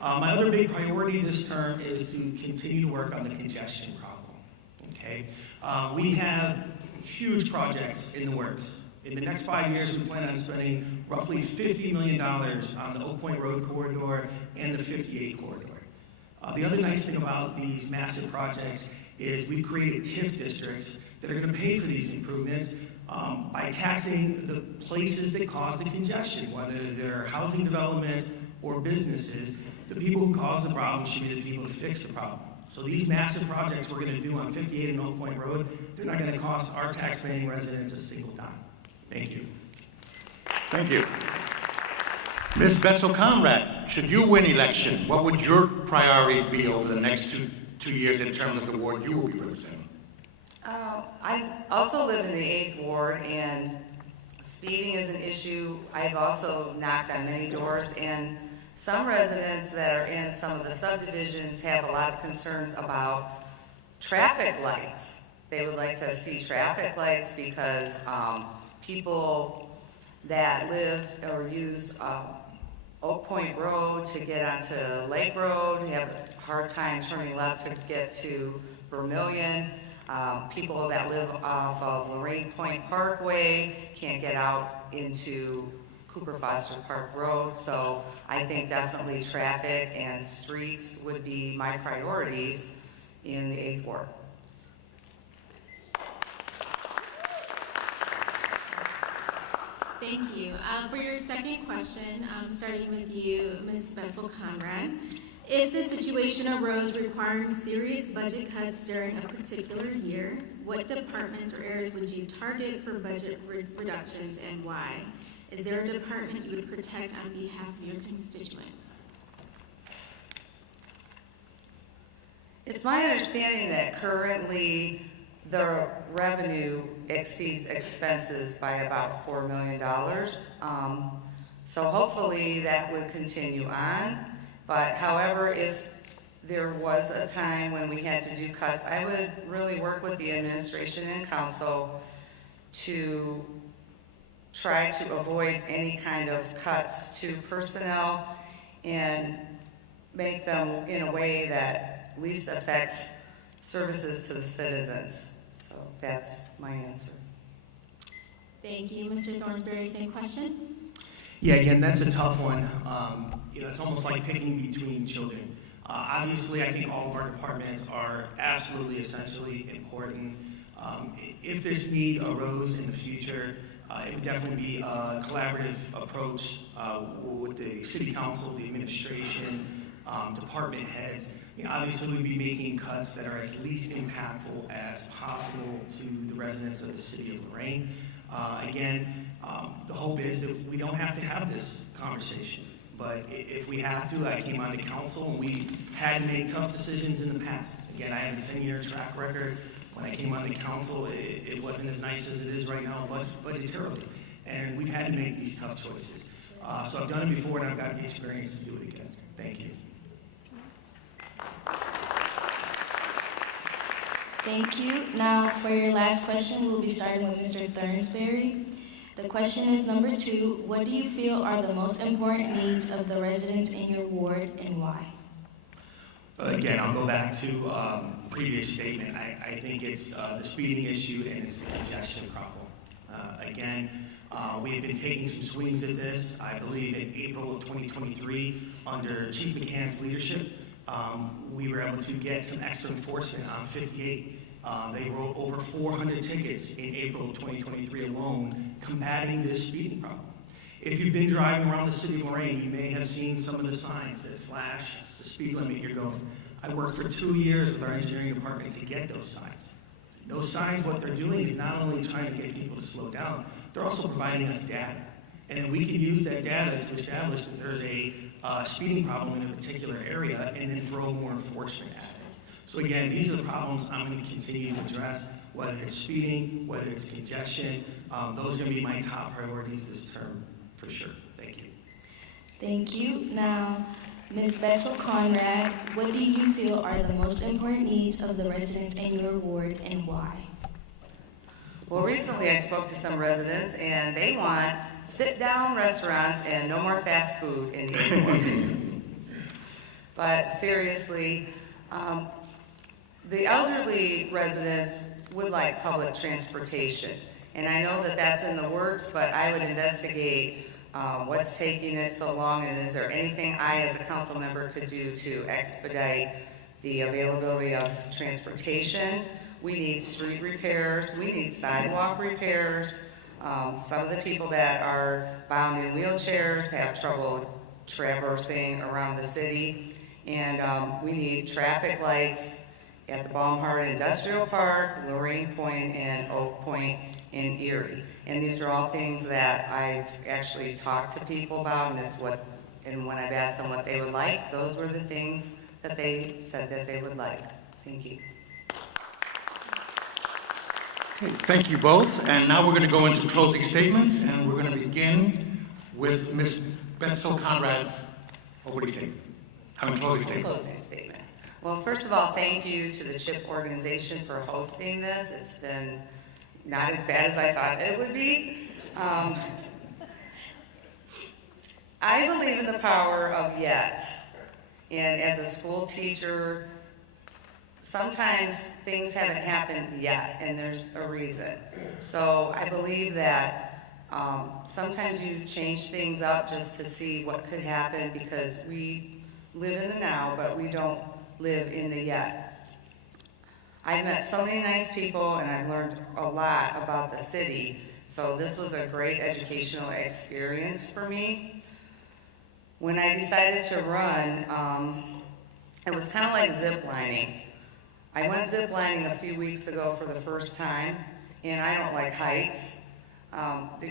My other big priority this term is to continue to work on the congestion problem. Okay, we have huge projects in the works. In the next 5 years, we plan on spending roughly $50 million on the Oak Point Road corridor and the 58 corridor. The other nice thing about these massive projects is we've created TIF districts that are going to pay for these improvements by taxing the places that cause the congestion, whether they're housing developments or businesses. The people who cause the problem should be the people to fix the problem. So these massive projects we're going to do on 58 and Oak Point Road, they're not going to cost our tax-paying residents a single dime. Thank you. Thank you. Ms. Betzel-Conrad, should you win election, what would your priorities be over the next two years in terms of the ward you will be representing? I also live in the 8th Ward, and speeding is an issue. I've also knocked on many doors, and some residents that are in some of the subdivisions have a lot of concerns about traffic lights. They would like to see traffic lights because people that live or use Oak Point Road to get onto Lake Road have a hard time turning left to get to Vermilion. People that live off of Lorain Point Parkway can't get out into Cooper Foster Park Road. So I think definitely traffic and streets would be my priorities in the 8th Ward. Thank you. For your second question, starting with you, Ms. Betzel-Conrad, if the situation arose requiring serious budget cuts during a particular year, what departments or areas would you target for budget reductions and why? Is there a department you would protect on behalf of your constituents? It's my understanding that currently the revenue exceeds expenses by about $4 million. So hopefully that would continue on. But however, if there was a time when we had to do cuts, I would really work with the administration and council to try to avoid any kind of cuts to personnel and make them in a way that least affects services to the citizens. So that's my answer. Thank you. Mr. Thornsberry, same question? Yeah, again, that's a tough one. It's almost like picking between children. Obviously, I think all of our departments are absolutely essentially important. If this need arose in the future, it would definitely be a collaborative approach with the city council, the administration, department heads. Obviously, we'd be making cuts that are as least impactful as possible to the residents of the city of Lorain. Again, the hope is that we don't have to have this conversation. But if we have to, I came on the council and we had to make tough decisions in the past. Again, I have a 10-year track record. When I came on the council, it wasn't as nice as it is right now budgetarily. And we've had to make these tough choices. So I've done it before and I've got the experience to do it again. Thank you. Thank you. Now, for your last question, we'll be starting with Mr. Thurnsberry. The question is number 2. What do you feel are the most important needs of the residents in your ward and why? Again, I'll go back to previous statement. I think it's the speeding issue and it's the congestion problem. We have been taking some swings at this. I believe in April of 2023, under Chief McCann's leadership, we were able to get some extra enforcement on 58. They wrote over 400 tickets in April of 2023 alone, combating this speeding problem. If you've been driving around the city of Lorain, you may have seen some of the signs that flash the speed limit you're going. I worked for 2 years with our engineering department to get those signs. Those signs, what they're doing is not only trying to get people to slow down, they're also providing us data. And we can use that data to establish that there's a speeding problem in a particular area and then throw more enforcement at it. So again, these are the problems I'm going to continue to address, whether it's speeding, whether it's congestion. Those are going to be my top priorities this term, for sure. Thank you. Thank you. Now, Ms. Betzel Conrad, what do you feel are the most important needs of the residents in your ward and why? Well, recently I spoke to some residents and they want sit-down restaurants and no more fast food in the ward. But seriously, the elderly residents would like public transportation. And I know that that's in the works, but I would investigate what's taking it so long, and is there anything I as a council member could do to expedite the availability of transportation? We need street repairs, we need sidewalk repairs. Some of the people that are bound in wheelchairs have trouble traversing around the city. And we need traffic lights at the Baumhart Industrial Park, Lorain Point, and Oak Point in Erie. And these are all things that I've actually talked to people about, and when I've asked them what they would like, those were the things that they said that they would like. Thank you. Okay, thank you both. And now we're going to go into closing statements, and we're going to begin with Ms. Betzel Conrad's opening statement. Closing statement. Well, first of all, thank you to the CHIP organization for hosting this. It's been not as bad as I thought it would be. I believe in the power of yet. And as a school teacher, sometimes things haven't happened yet, and there's a reason. So I believe that sometimes you change things up just to see what could happen, because we live in the now, but we don't live in the yet. I've met so many nice people, and I've learned a lot about the city, so this was a great educational experience for me. When I decided to run, it was kind of like zip lining. I went zip lining a few weeks ago for the first time, and I don't like heights.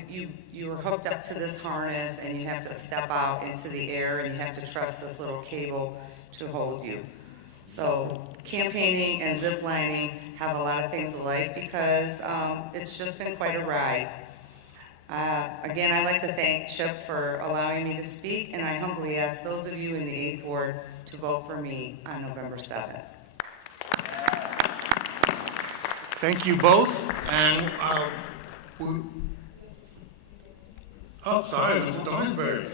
You are hooked up to this harness, and you have to step out into the air, and you have to trust this little cable to hold you. So campaigning and zip lining have a lot of things alike, because it's just been quite a ride. Again, I'd like to thank Chip for allowing me to speak, and I humbly ask those of you in the 8th Ward to vote for me on November 7th. Thank you both. And sorry, Mr. Thornsberry,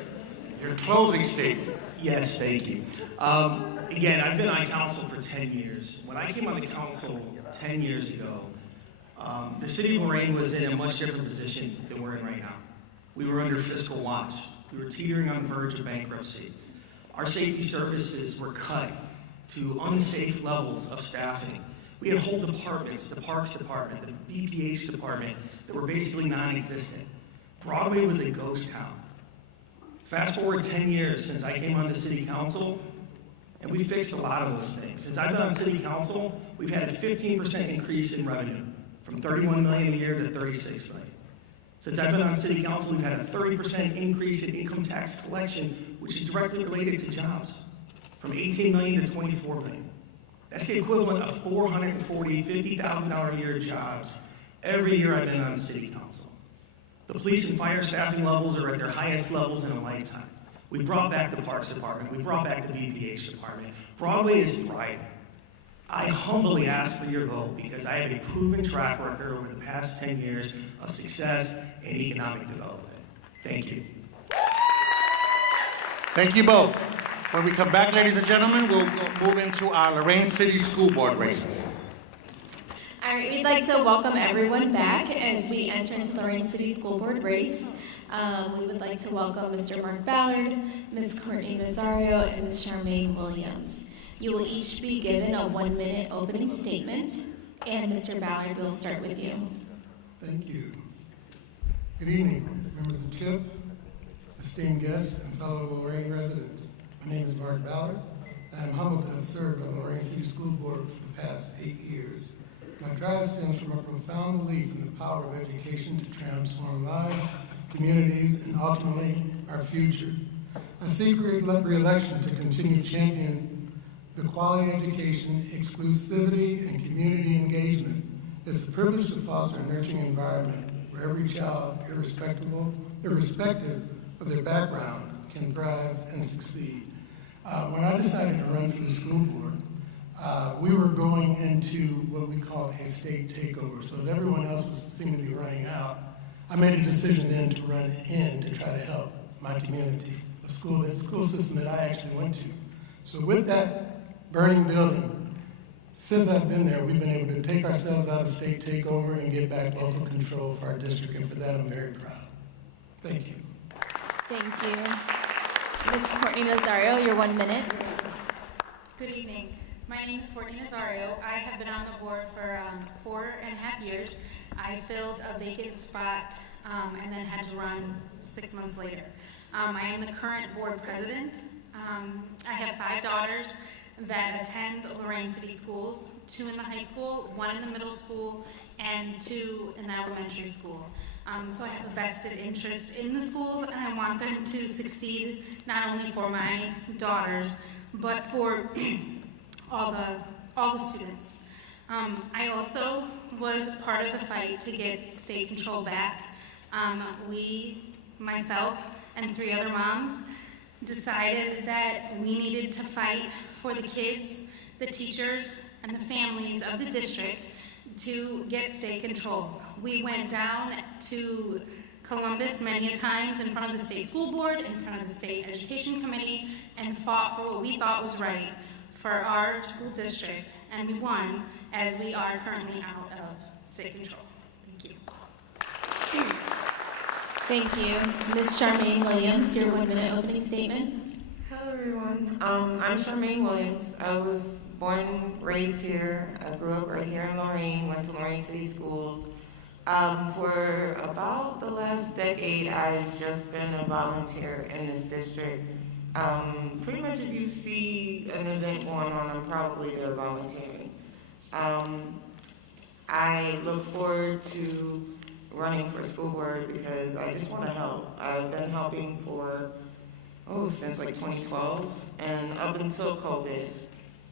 your closing statement. Yes, thank you. Again, I've been on council for 10 years. When I came on the council 10 years ago, the city of Lorain was in a much different position than we're in right now. We were under fiscal watch. We were teetering on the verge of bankruptcy. Our safety services were cut to unsafe levels of staffing. We had whole departments, the Parks Department, the BPH Department, that were basically non-existent. Broadway was a ghost town. Fast forward 10 years since I came on the city council, and we fixed a lot of those things. Since I've been on city council, we've had a 15% increase in revenue, from $31 million a year to $36 million. Since I've been on city council, we've had a 30% increase in income tax collection, which is directly related to jobs, from $18 million to $24 million. That's the equivalent of $440,000, $50,000 a year jobs every year I've been on city council. The police and fire staffing levels are at their highest levels in a lifetime. We brought back the Parks Department. We brought back the BPH Department. Broadway is thriving. I humbly ask for your vote because I have a proven track record over the past 10 years of success and economic development. Thank you. Thank you both. When we come back, ladies and gentlemen, we'll move into our Lorain City School Board races. All right, we'd like to welcome everyone back as we enter into the Lorain City School Board race. We would like to welcome Mr. Mark Ballard, Ms. Courtney Nazario, and Ms. Charmaine Williams. You will each be given a 1-minute opening statement, and Mr. Ballard, we'll start with you. Thank you. Good evening, members of CHIP, esteemed guests, and fellow Lorain residents. My name is Mark Ballard, and I'm humbled to have served on the Lorain City School Board for the past 8 years. My drive stems from a profound belief in the power of education to transform lives, communities, and ultimately our future. I seek re-election to continue championing the quality education, exclusivity, and community engagement. It's a privilege to foster a nurturing environment where every child, irrespective of their background, can thrive and succeed. When I decided to run for the school board, we were going into what we call a state takeover. So as everyone else was seemingly running out, I made a decision then to run in to try to help my community, the school system that I actually went to. So with that burning building, since I've been there, we've been able to take ourselves out of state takeover and get back local control for our district, and for that I'm very proud. Thank you. Thank you. Ms. Courtney Nazario, your 1 minute. Good evening. My name is Courtney Nazario. I have been on the board for 4.5 years. I filled a vacant spot and then had to run 6 months later. I am the current board president. I have 5 daughters that attend Lorain City schools, 2 in the high school, 1 in the middle school, and 2 in the elementary school. So I have a vested interest in the schools, and I want them to succeed not only for my daughters, but for all the students. I also was part of the fight to get state control back. Myself and 3 other moms, decided that we needed to fight for the kids, the teachers, and the families of the district to get state control. We went down to Columbus many a times in front of the state school board, in front of the state education committee, and fought for what we thought was right for our school district, and we won, as we are currently out of state control. Thank you. Thank you. Ms. Charmaine Williams, your 1 minute opening statement. Hello everyone, I'm Charmaine Williams. I was born and raised here. I grew up right here in Lorain, went to Lorain City Schools. For about the last decade, I've just been a volunteer in this district. Pretty much if you see an event going on, I'm probably there volunteering. I look forward to running for school board because I just want to help. I've been helping since like 2012, and up until COVID,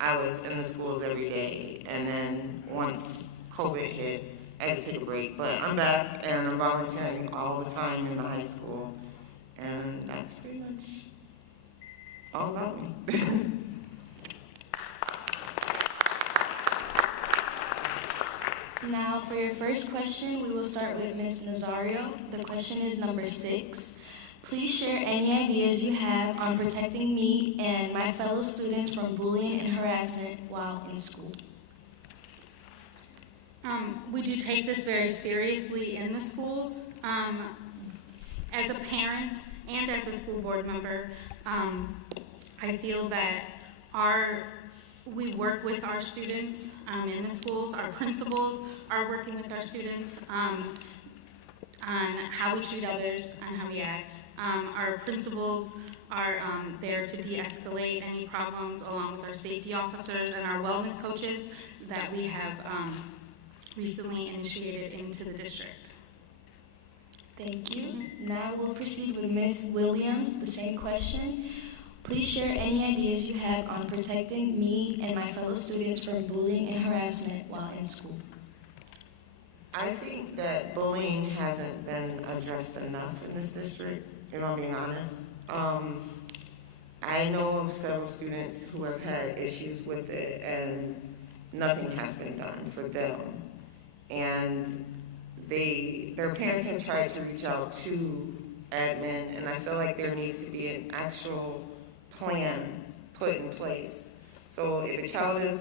I was in the schools every day, and then once COVID hit, I had to take a break, but I'm back and I'm volunteering all the time in the high school, and that's pretty much all about me. Now, for your first question, we will start with Ms. Nazario. The question is number 6. Please share any ideas you have on protecting me and my fellow students from bullying and harassment while in school. We do take this very seriously in the schools. As a parent and as a school board member, I feel that we work with our students in the schools. Our principals are working with our students on how we treat others and how we act. Our principals are there to de-escalate any problems, along with our safety officers and our wellness coaches that we have recently initiated into the district. Thank you. Now we'll proceed with Ms. Williams, the same question. Please share any ideas you have on protecting me and my fellow students from bullying and harassment while in school. I think that bullying hasn't been addressed enough in this district, if I'm being honest. I know of several students who have had issues with it, and nothing has been done for them. And their parents have tried to reach out to admin, and I feel like there needs to be an actual plan put in place. So if a child is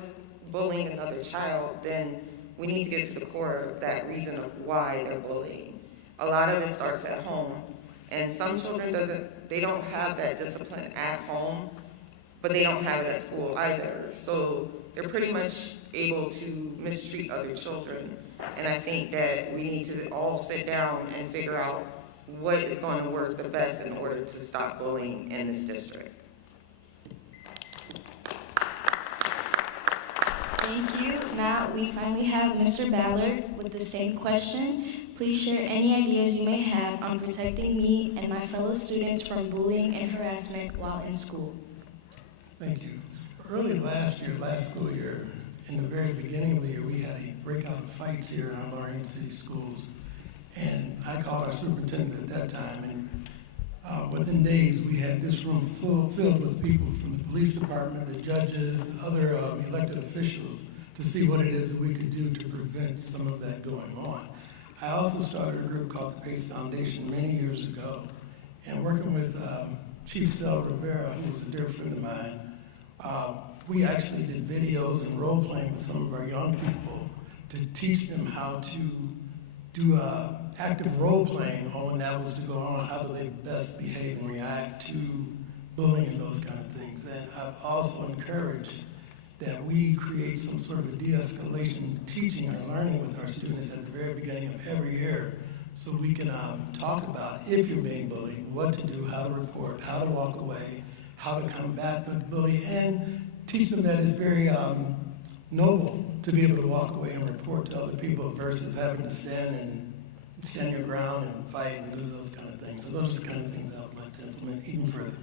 bullying another child, then we need to get to the core of that reason of why they're bullying. A lot of it starts at home, and some children they don't have that discipline at home, but they don't have it at school either. So they're pretty much able to mistreat other children. And I think that we need to all sit down and figure out what is going to work the best in order to stop bullying in this district. Thank you. Now we finally have Mr. Ballard with the same question. Please share any ideas you may have on protecting me and my fellow students from bullying and harassment while in school. Thank you. Early last school year, in the very beginning of the year, we had a breakout of fights here in our Lorain City schools. And I called our superintendent at that time, and within days, we had this room filled with people from the police department, the judges, and other elected officials to see what it is that we could do to prevent some of that going on. I also started a group called the PACE Foundation many years ago, and working with Chief Sel Rivera, who was a dear friend of mine, we actually did videos and role-playing with some of our young people to teach them how to do active role-playing when that was to go on, how do they best behave and react to bullying and those kind of things. And I've also encouraged that we create some sort of a de-escalation teaching or learning with our students at the very beginning of every year, so we can talk about if you're being bullied, what to do, how to report, how to walk away, how to combat the bully, and teach them that it's very noble to be able to walk away and report to other people versus having to stand your ground and fight and do those kind of things. So those are the kind of things I would like to implement even further.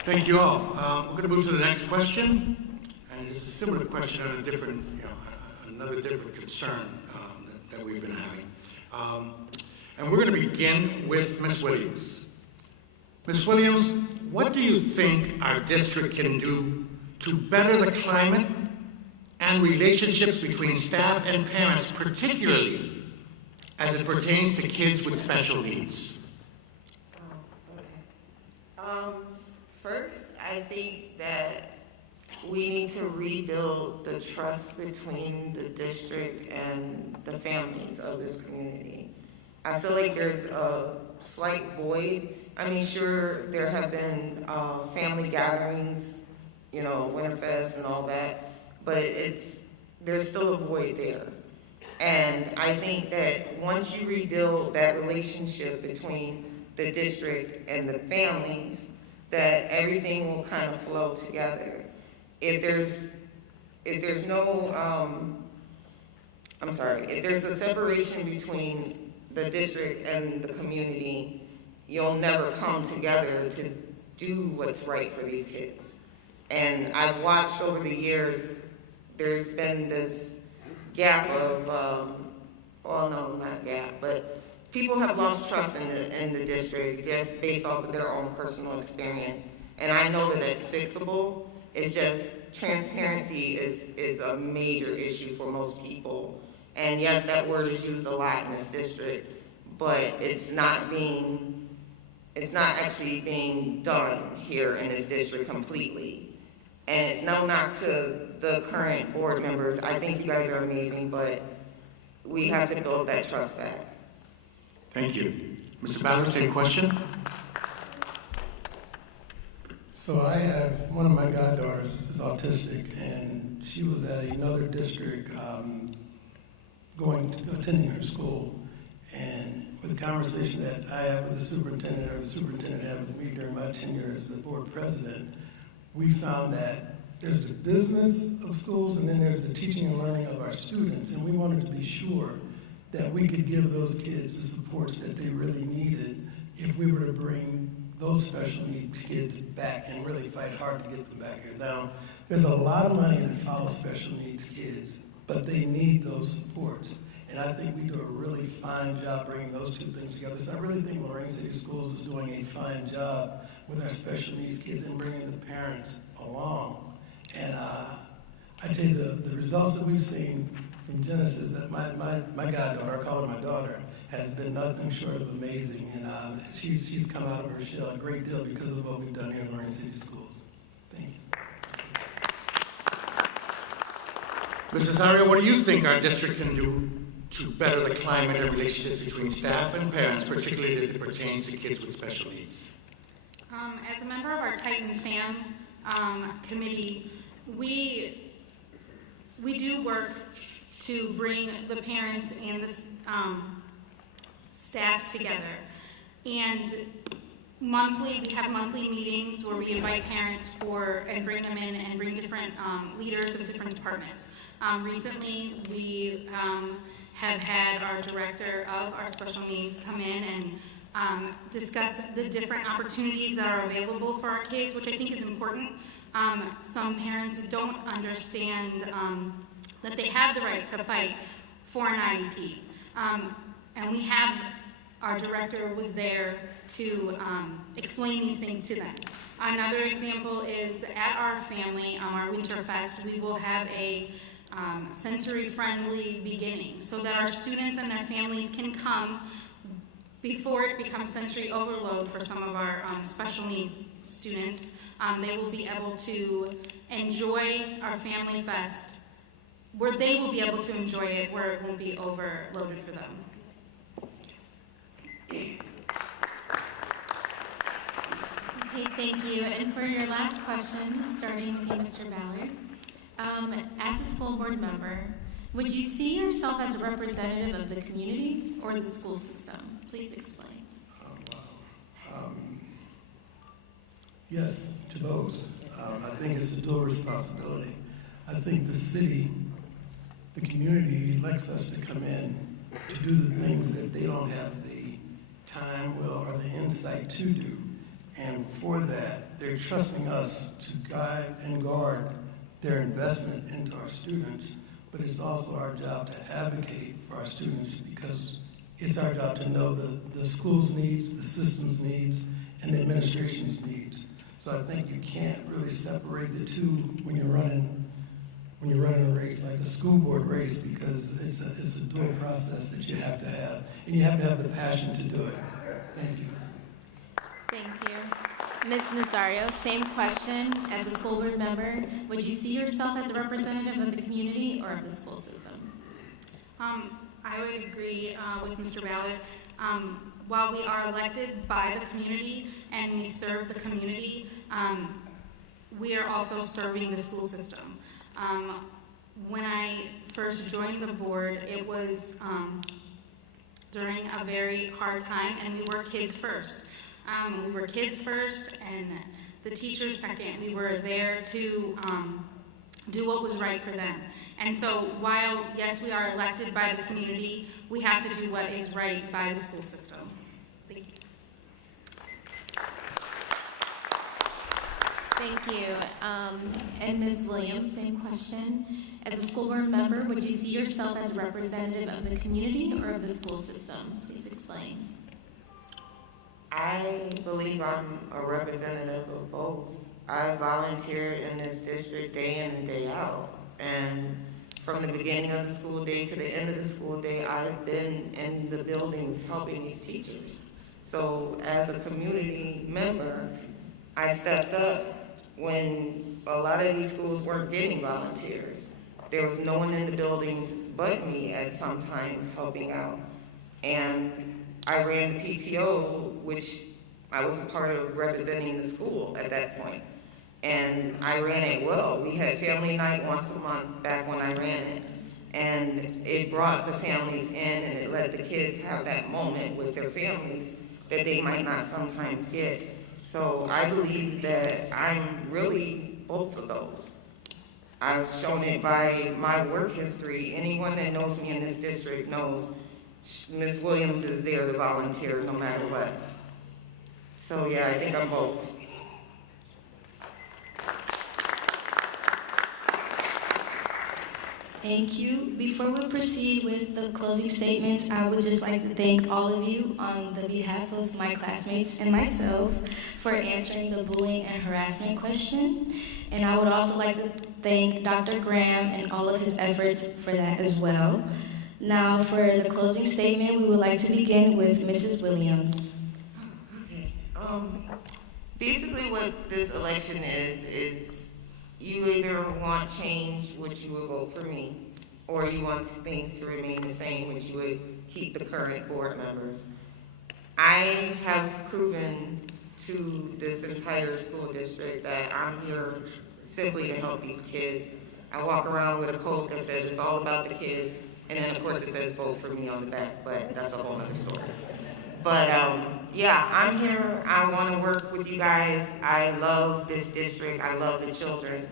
Thank you all. We're going to move to the next question, and it's a similar question on a different, another different concern that we've been having. And we're going to begin with Ms. Williams. Ms. Williams, what do you think our district can do to better the climate and relationships between staff and parents, particularly as it pertains to kids with special needs? First, I think that we need to rebuild the trust between the district and the families of this community. I feel like there's a slight void. I mean, sure, there have been family gatherings, Winterfest and all that, but there's still a void there. And I think that once you rebuild that relationship between the district and the families, that everything will kind of flow together. If there's a separation between the district and the community, you'll never come together to do what's right for these kids. And I've watched over the years, there's been this gap of, but people have lost trust in the district just based off of their own personal experience. And I know that it's fixable. It's just transparency is a major issue for most people. And yes, that word is used a lot in this district, but it's not actually being done here in this district completely. And it's no knock to the current board members. I think you guys are amazing, but we have to build that trust back. Thank you. Mr. Ballard, same question. So I have, one of my goddaughters is autistic, and she was at another district attending her school. And with the conversation that I had with the superintendent, or the superintendent had with me during my tenure as the board president, we found that there's the business of schools and then there's the teaching and learning of our students. And we wanted to be sure that we could give those kids the supports that they really needed if we were to bring those special needs kids back and really fight hard to get them back here. Now, there's a lot of money that follows special needs kids, but they need those supports. And And I think we do a really fine job bringing those two things together. So I really think Lorain City Schools is doing a fine job with our special needs kids and bringing the parents along. And I tell you, the results that we've seen from Genesis, that my goddaughter, I call her my daughter, has been nothing short of amazing. And she's come out of her shell a great deal because of what we've done here in Lorain City Schools. Thank you. Mrs. Ario, what do you think our district can do to better the climate and relationships between staff and parents, particularly as it pertains to kids with special needs? As a member of our Titan FAM committee, we do work to bring the parents and the staff together. And monthly, we have monthly meetings where we invite parents and bring them in and bring different leaders of different departments. Recently, we have had our director of our special needs come in and discuss the different opportunities that are available for our kids, which I think is important. Some parents don't understand that they have the right to fight for an IEP. And we have, our director was there to explain these things to them. Another example is at our family, our Winterfest, we will have a sensory-friendly beginning so that our students and their families can come before it becomes sensory overload for some of our special needs students. They will be able to enjoy our Family Fest, where they will be able to enjoy it, where it won't be overloaded for them. Okay, thank you. And for your last question, starting with you, Mr. Ballard, as a school board member, would you see yourself as a representative of the community or the school system? Please explain. Yes, to both. I think it's a dual responsibility. I think the city, the community elects us to come in to do the things that they don't have the time, will, or the insight to do. And for that, they're trusting us to guide and guard their investment into our students. But it's also our job to advocate for our students, because it's our job to know the school's needs, the system's needs, and the administration's needs. So I think you can't really separate the two when you're running a race like a school board race, because it's a dual process that you have to have, and you have to have the passion to do it. Thank you. Thank you. Ms. Nazario, same question. As a school board member, would you see yourself as a representative of the community or of the school system? I would agree with Mr. Ballard. While we are elected by the community and we serve the community, we are also serving the school system. When I first joined the board, it was during a very hard time, and we were kids first. We were kids first and the teachers second. We were there to do what was right for them. And so while, yes, we are elected by the community, we have to do what is right by the school system. Thank you. Thank you. And Ms. Williams, same question. As a school board member, would you see yourself as a representative of the community or of the school system? Please explain. I believe I'm a representative of both. I volunteer in this district day in and day out. And from the beginning of the school day to the end of the school day, I've been in the buildings helping these teachers. So as a community member, I stepped up when a lot of these schools weren't getting volunteers. There was no one in the buildings but me at some times helping out. And I ran the PTO, which I was a part of representing the school at that point. And I ran it well. We had family night once a month back when I ran it. And it brought the families in, and it let the kids have that moment with their families that they might not sometimes get. So I believe that I'm really both of those. I've shown it by my work history. Anyone that knows me in this district knows Ms. Williams is there to volunteer no matter what. So yeah, I think I'm both. Thank you. Before we proceed with the closing statements, I would just like to thank all of you on the behalf of my classmates and myself for answering the bullying and harassment question. And I would also like to thank Dr. Graham and all of his efforts for that as well. Now for the closing statement, we would like to begin with Mrs. Williams. Basically what this election is you either want change, which you will vote for me, or you want things to remain the same, which you would keep the current board members. I have proven to this entire school district that I'm here simply to help these kids. I walk around with a coat that says it's all about the kids, and then of course it says vote for me on the back, but that's a whole other story. But yeah, I'm here. I want to work with you guys. I love this district. I love the children.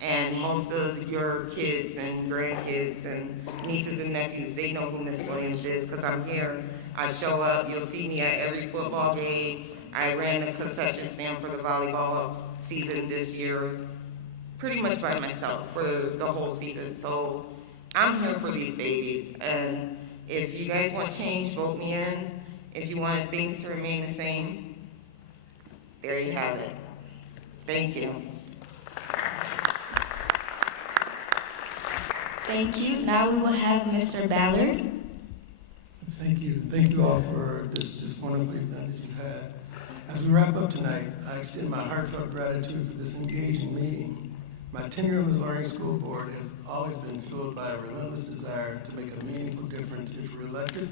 And most of your kids and grandkids and nieces and nephews, they know who Miss Williams is because I'm here. I show up. You'll see me at every football game. I ran the concession stand for the volleyball season this year pretty much by myself for the whole season. So I'm here for these babies. And if you guys want change, vote me in. If you want things to remain the same, there you have it. Thank you. Thank you. Now we will have Mr. Ballard. Thank you. Thank you all for this wonderful event that you've had. As we wrap up tonight, I extend my heartfelt gratitude for this engaging meeting. My tenure on the Lorain School Board has always been fueled by a relentless desire to make a meaningful difference if we're elected.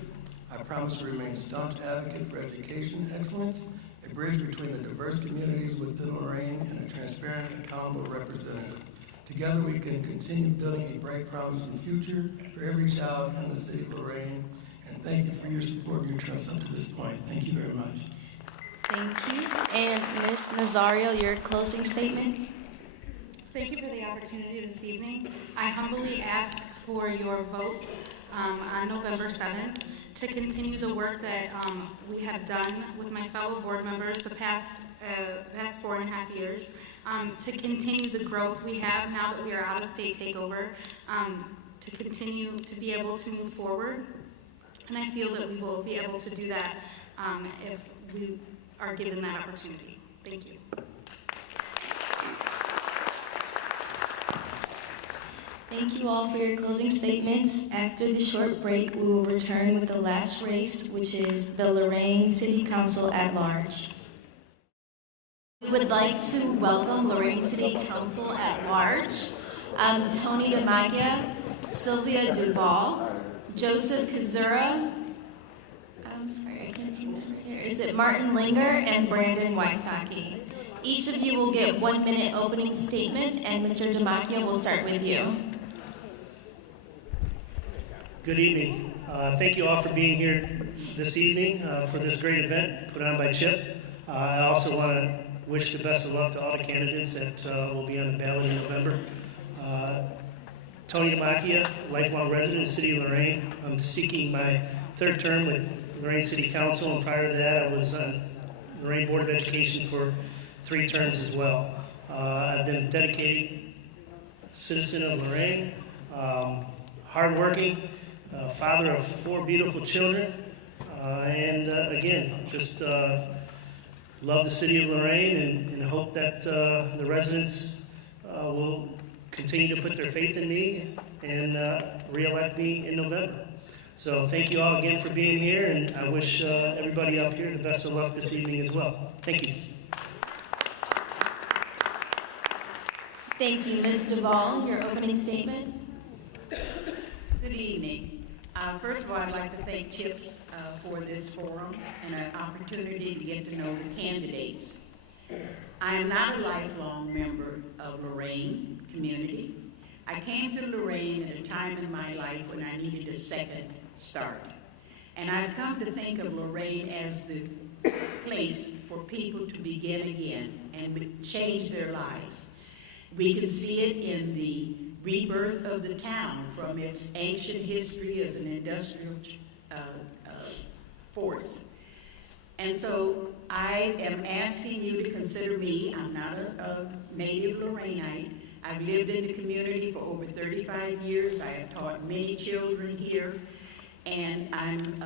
I promise to remain staunch advocate for education excellence, a bridge between the diverse communities within Lorain, and a transparent, accountable representative. Together we can continue building a bright, promising future for every child in the city of Lorain. And thank you for your support and your trust up to this point. Thank you very much. Thank you. And Ms. Nazario, your closing statement. Thank you for the opportunity this evening. I humbly ask for your vote on November 7th to continue the work that we have done with my fellow board members the past 4.5 years, to continue the growth we have now that we are out of state takeover, to continue to be able to move forward. And I feel that we will be able to do that if we are given that opportunity. Thank you. Thank you all for your closing statements. After this short break, we will return with the last race, which is the Lorain City Council at Large. We would like to welcome Lorain City Council at Large, Tony DeMaggia, Sylvia Duvall, Joseph Kazura, I'm sorry, I can't see this right here. Is it Martin Linger and Brandon Wysocki? Each of you will get 1 minute opening statement, and Mr. DeMaggia will start with you. Good evening. Thank you all for being here this evening for this great event put on by Chip. I also want to wish the best of luck to all the candidates that will be on the ballot in November. Tony DeMacchia, lifelong resident of the city of Lorain. I'm seeking my third term with Lorain City Council, and prior to that I was on Lorain Board of Education for 3 terms as well. I've been a dedicated citizen of Lorain, hardworking, father of 4 beautiful children, and again, just love the city of Lorain and hope that the residents will continue to put their faith in me and re-elect me in November. So thank you all again for being here, and I wish everybody up here the best of luck this evening as well. Thank you. Thank you. Ms. Duvall, your opening statement. Good evening. First of all, I'd like to thank CHIPS for this forum and an opportunity to get to know the candidates. I am not a lifelong member of Lorain community. I came to Lorain at a time in my life when I needed a second start. And I've come to think of Lorain as the place for people to begin again and change their lives. We can see it in the rebirth of the town from its ancient history as an industrial force. And so I am asking you to consider me, I'm not a native Lorainite, I've lived in the community for over 35 years. I have taught many children here, and I'm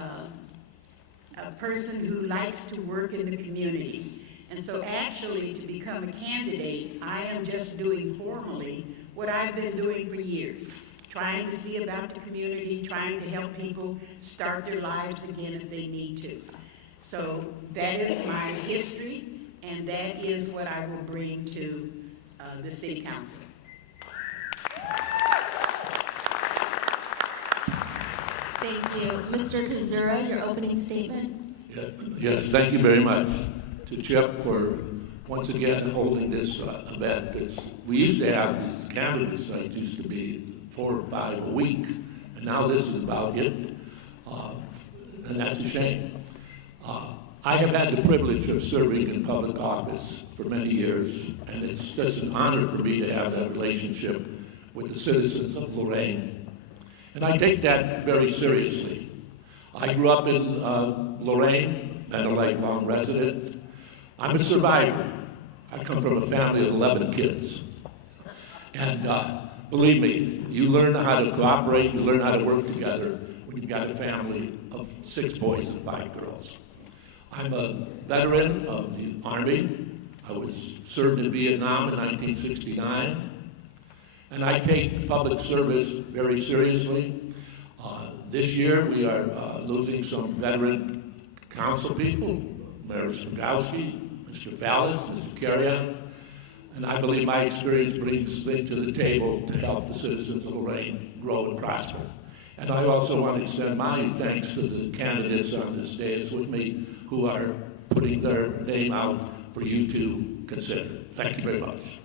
a person who likes to work in the community. And so actually, to become a candidate, I am just doing formally what I've been doing for years, trying to see about the community, trying to help people start their lives again if they need to. So that is my history, and that is what I will bring to the City Council. Thank you. Mr. Kazura, your opening statement. Yes, thank you very much to Chip for once again holding this event. We used to have these candidates nights, used to be 4 or 5 a week, and now this is about it, and that's a shame. I have had the privilege of serving in public office for many years, and it's just an honor for me to have that relationship with the citizens of Lorain. And I take that very seriously. I grew up in Lorain, and a lifelong resident. I'm a survivor. I come from a family of 11 kids. And believe me, you learn how to cooperate, you learn how to work together when you've got a family of 6 boys and 5 girls. I'm a veteran of the Army. I was served in Vietnam in 1969. And I take public service very seriously. This year we are losing some veteran council people, Mayor Smigowski, Mr. Vallis, Mr. Carrion, and I believe my experience brings things to the table to help the citizens of Lorain grow and prosper. And I also want to extend my thanks to the candidates on this dais with me who are putting their name out for you to consider. Thank you very much.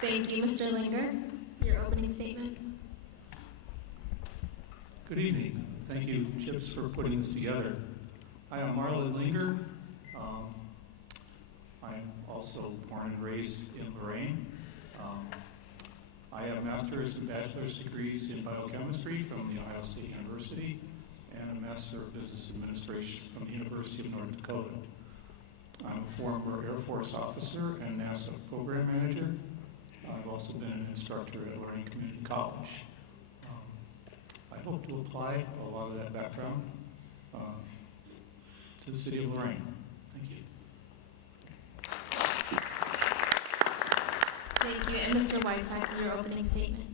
Thank you. Mr. Linger, your opening statement. Good evening. Thank you, Chips, for putting this together. I am Marlon Linger. I'm also born and raised in Lorain. I have master's and bachelor's degrees in biochemistry from the Ohio State University and a Master of Business Administration from the University of North Dakota. I'm a former Air Force officer and NASA program manager. I've also been an instructor at Lorain Community College. I hope to apply a lot of that background to the city of Lorain. Thank you. Thank you. And Mr. Wysocki, your opening statement.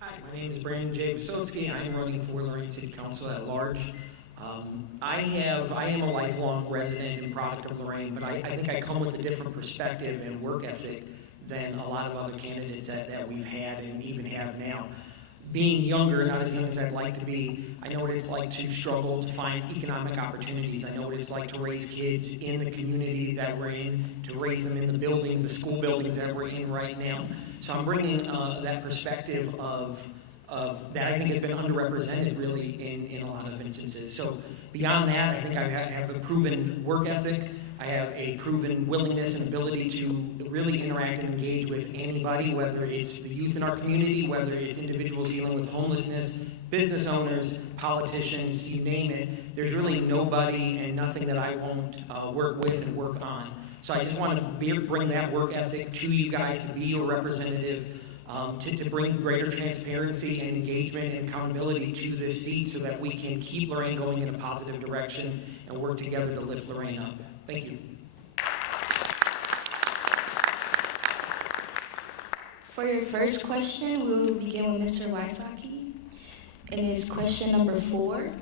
Hi, my name is Brandon J. Visotski. I am running for Lorain City Council at large. I am a lifelong resident and product of Lorain, but I think I come with a different perspective and work ethic than a lot of other candidates that we've had and even have now. Being younger, not as young as I'd like to be, I know what it's like to struggle to find economic opportunities. I know what it's like to raise kids in the community that we're in, to raise them in the buildings, the school buildings that we're in right now. So I'm bringing that perspective of that I think has been underrepresented really in a lot of instances. So beyond that, I think I have a proven work ethic. I have a proven willingness and ability to really interact and engage with anybody, whether it's the youth in our community, whether it's individuals dealing with homelessness, business owners, politicians, you name it. There's really nobody and nothing that I won't work with and work on. So I just want to bring that work ethic to you guys, to be your representative, to bring greater transparency and engagement and accountability to this seat so that we can keep Lorain going in a positive direction and work together to lift Lorain up. Thank you. For your first question, we will begin with Mr. Wysocki. It is question number 4.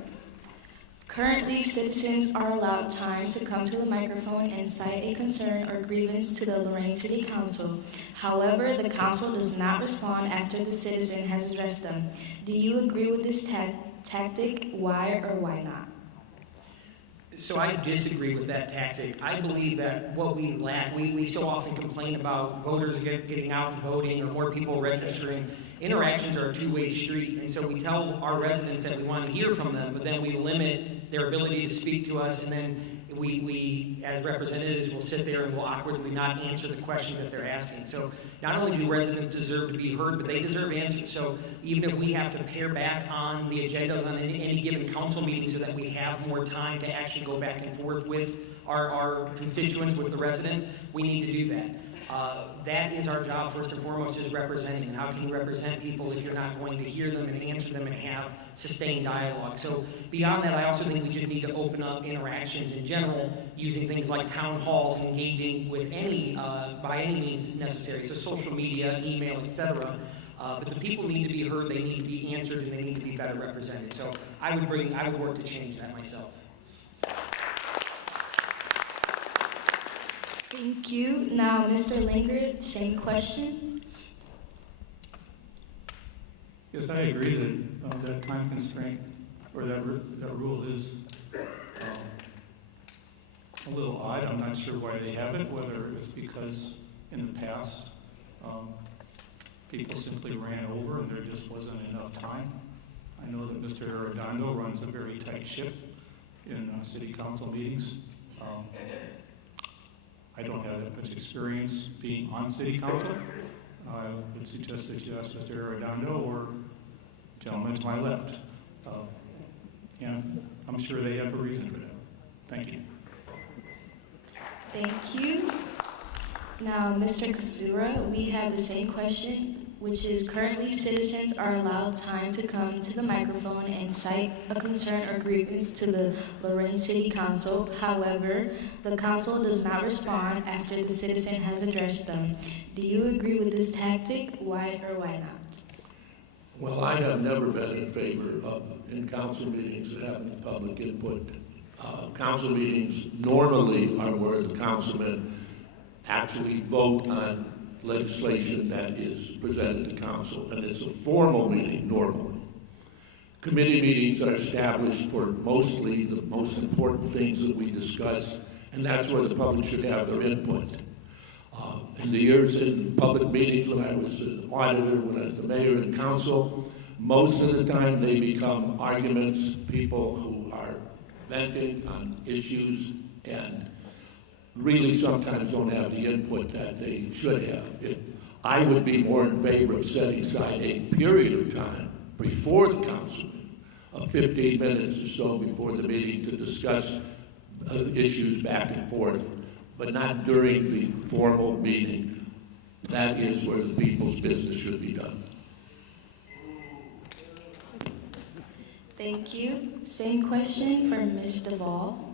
Currently, citizens are allowed time to come to the microphone and cite a concern or grievance to the Lorain City Council. However, the council does not respond after the citizen has addressed them. Do you agree with this tactic? Why or why not? So I disagree with that tactic. I believe that what we lack, we so often complain about voters getting out and voting or more people registering. Interactions are a two-way street, and so we tell our residents that we want to hear from them, but then we limit their ability to speak to us, and then we as representatives will sit there and will awkwardly not answer the questions that they're asking. So not only do residents deserve to be heard, but they deserve answers. So even if we have to pare back on the agendas on any given council meeting so that we have more time to actually go back and forth with our constituents, with the residents, we need to do that. That is our job first and foremost, is representing. And how can you represent people if you're not going to hear them and answer them and have sustained dialogue? So beyond that, I also think we just need to open up interactions in general, using things like town halls, engaging with any, by any means necessary. So social media, email, etc. But the people need to be heard, they need to be answered, and they need to be better represented. So I would work to change that myself. Thank you. Now, Mr. Lingard, same question. Yes, I agree that that time constraint, or that rule is a little odd. I'm not sure why they have it, whether it's because in the past people simply ran over and there just wasn't enough time. I know that Mr. Arredondo runs a very tight ship in city council meetings. I don't have that much experience being on city council. I would suggest that you ask Mr. Arredondo or gentleman to my left. And I'm sure they have a reason for that. Thank you. Thank you. Now, Mr. Kazura, we have the same question, which is currently citizens are allowed time to come to the microphone and cite a concern or grievance to the Lorain City Council. However, the council does not respond after the citizen has addressed them. Do you agree with this tactic? Why or why not? Well, I have never been in favor of, in council meetings, having public input. Council meetings normally are where the councilmen actually vote on legislation that is presented to council, and it's a formal meeting normally. Committee meetings are established for mostly the most important things that we discuss, and that's where the public should have their input. In the years in public meetings, when I was an auditor, when I was the mayor and council, most of the time they become arguments, people who are venting on issues and really sometimes don't have the input that they should have. I would be more in favor of setting aside a period of time before the council, of 15 minutes or so before the meeting, to discuss issues back and forth, but not during the formal meeting. That is where the people's business should be done. Thank you. Same question for Ms. Duvall.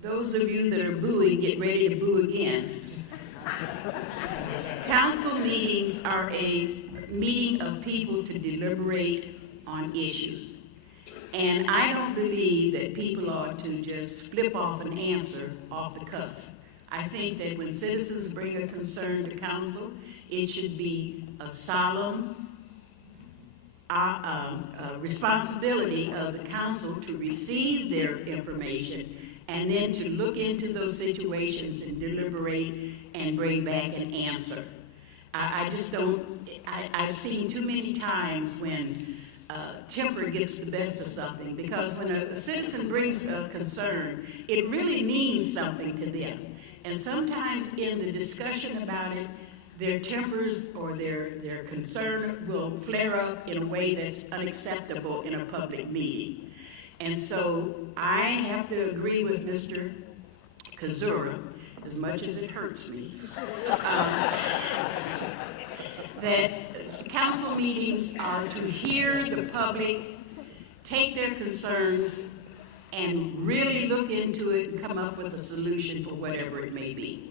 Those of you that are booing, get ready to boo again. Council meetings are a meeting of people to deliberate on issues. And I don't believe that people ought to just flip off an answer off the cuff. I think that when citizens bring a concern to council, it should be a solemn responsibility of the council to receive their information and then to look into those situations and deliberate and bring back an answer. I just don't, I've seen too many times when temper gets the best of something, because when a citizen brings a concern, it really means something to them. And sometimes in the discussion about it, their tempers or their concern will flare up in a way that's unacceptable in a public meeting. And so I have to agree with Mr. Kazura, as much as it hurts me, that council meetings are to hear the public, take their concerns, and really look into it and come up with a solution for whatever it may be.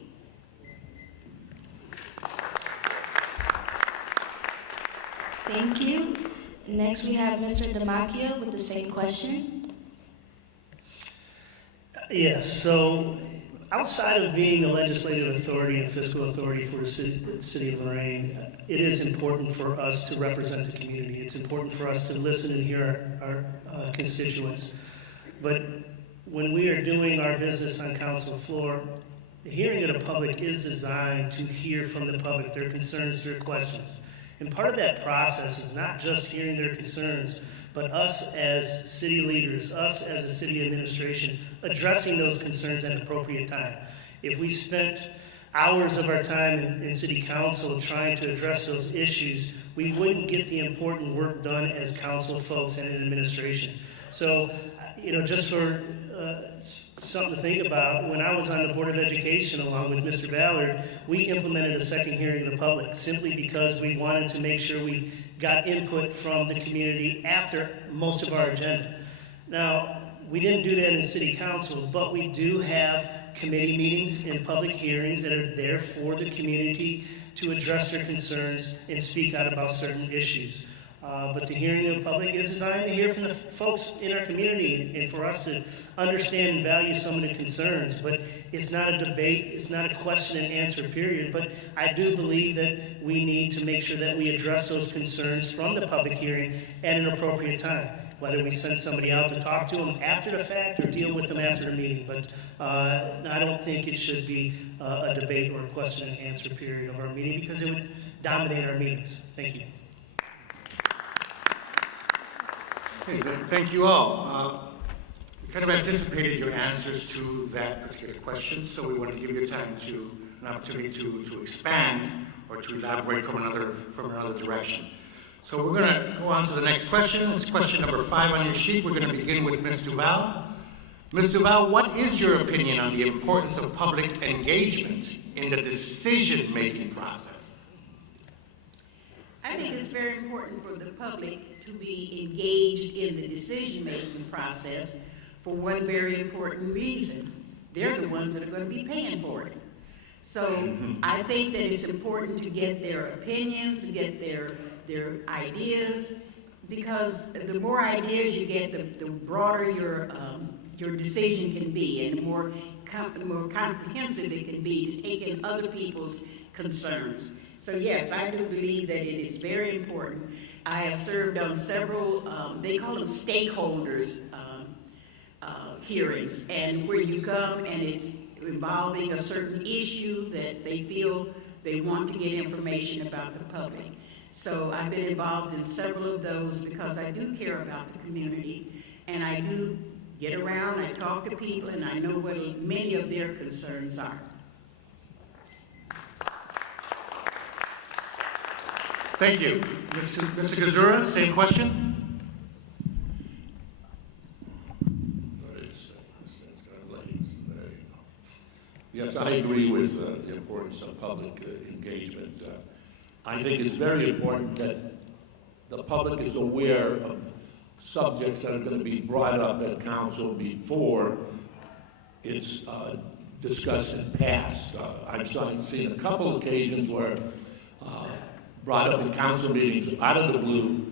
Thank you. Next, we have Mr. Damacchio with the same question. Yes, so outside of being a legislative authority and fiscal authority for the city of Lorain, it is important for us to represent the community. It's important for us to listen and hear our constituents. But when we are doing our business on council floor, the hearing of the public is designed to hear from the public their concerns, their questions. And part of that process is not just hearing their concerns, but us as city leaders, us as a city administration, addressing those concerns at an appropriate time. If we spent hours of our time in city council trying to address those issues, we wouldn't get the important work done as council folks and in administration. So, just for something to think about, when I was on the Board of Education along with Mr. Ballard, we implemented a second hearing of the public simply because we wanted to make sure we got input from the community after most of our agenda. Now, we didn't do that in City Council, but we do have committee meetings and public hearings that are there for the community to address their concerns and speak out about certain issues. But the hearing of the public is designed to hear from the folks in our community and for us to understand and value some of the concerns. But it's not a debate, it's not a question and answer period. But I do believe that we need to make sure that we address those concerns from the public hearing at an appropriate time, whether we send somebody out to talk to them after the fact or deal with them after the meeting. But I don't think it should be a debate or a question and answer period of our meeting because it would dominate our meetings. Thank you. Okay, thank you all. We kind of anticipated your answers to that particular question, so we want to give you an opportunity to expand or to elaborate from another direction. So we're going to go on to the next question. It's question number 5 on your sheet. We're going to begin with Ms. Duval. Ms. Duval, what is your opinion on the importance of public engagement in the decision-making process? I think it's very important for the public to be engaged in the decision-making process for one very important reason. They're the ones that are going to be paying for it. So I think that it's important to get their opinions, get their ideas, because the more ideas you get, the broader your decision can be, and the more comprehensive it can be to take in other people's concerns. So yes, I do believe that it is very important. I have served on several, they call them stakeholders hearings, and where you come and it's involving a certain issue that they feel they want to get information about the public. So I've been involved in several of those because I do care about the community, and I do get around, I talk to people, and I know what many of their concerns are. Thank you. Mr. Gazura, same question? Yes, I agree with the importance of public engagement. I think it's very important that the public is aware of subjects that are going to be brought up at council before it's discussed and passed. I've seen a couple occasions where brought up in council meetings out of the blue,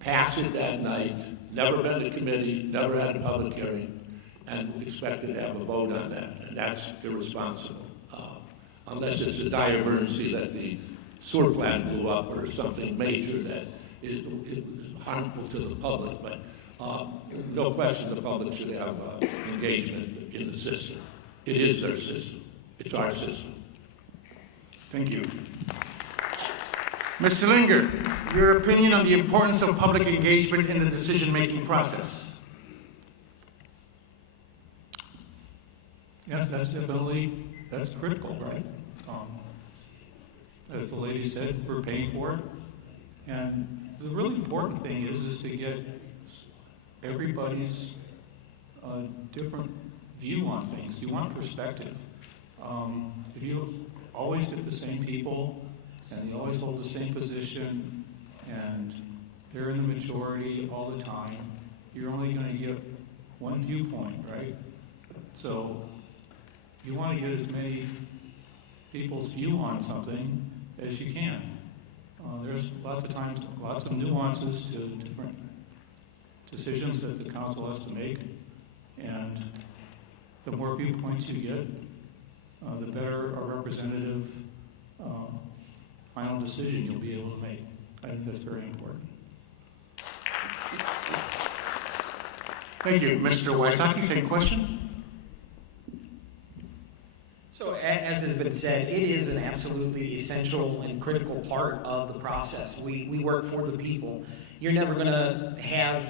pass it that night, never been to committee, never had a public hearing, and expected to have a vote on that. And that's irresponsible. Unless it's a dire emergency that the sewer plant blew up or something major that is harmful to the public. But no question the public should have engagement in the system. It is their system. It's our system. Thank you. Mr. Linger, your opinion on the importance of public engagement in the decision-making process? Yes, that's critical, right? As the lady said, we're paying for it. And the really important thing is to get everybody's different view on things. You want perspective. If you always get the same people, and they always hold the same position, and they're in the majority all the time, you're only going to get one viewpoint, right? So you want to get as many people's view on something as you can. There's lots of times, lots of nuances to different decisions that the council has to make, and the more viewpoints you get, the better a representative final decision you'll be able to make. I think that's very important. Thank you. Mr. Wysocki, same question? So as has been said, it is an absolutely essential and critical part of the process. We work for the people. You're never going to have,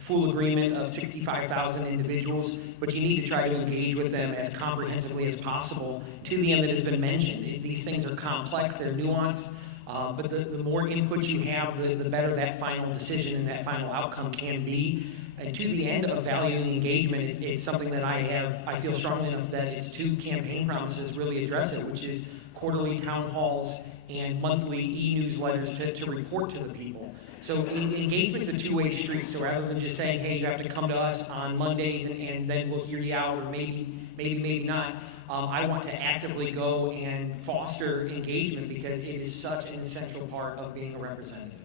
full agreement of 65,000 individuals, but you need to try to engage with them as comprehensively as possible to the end that has been mentioned. These things are complex, they're nuanced, but the more input you have, the better that final decision and that final outcome can be. And to the end of valuing engagement, it's something that I feel strongly enough that it's 2 campaign promises really address it, which is quarterly town halls and monthly e-newsletters to report to the people. So engagement's a two-way street, so rather than just saying, hey, you have to come to us on Mondays and then we'll hear you out, or maybe not, I want to actively go and foster engagement because it is such an essential part of being a representative.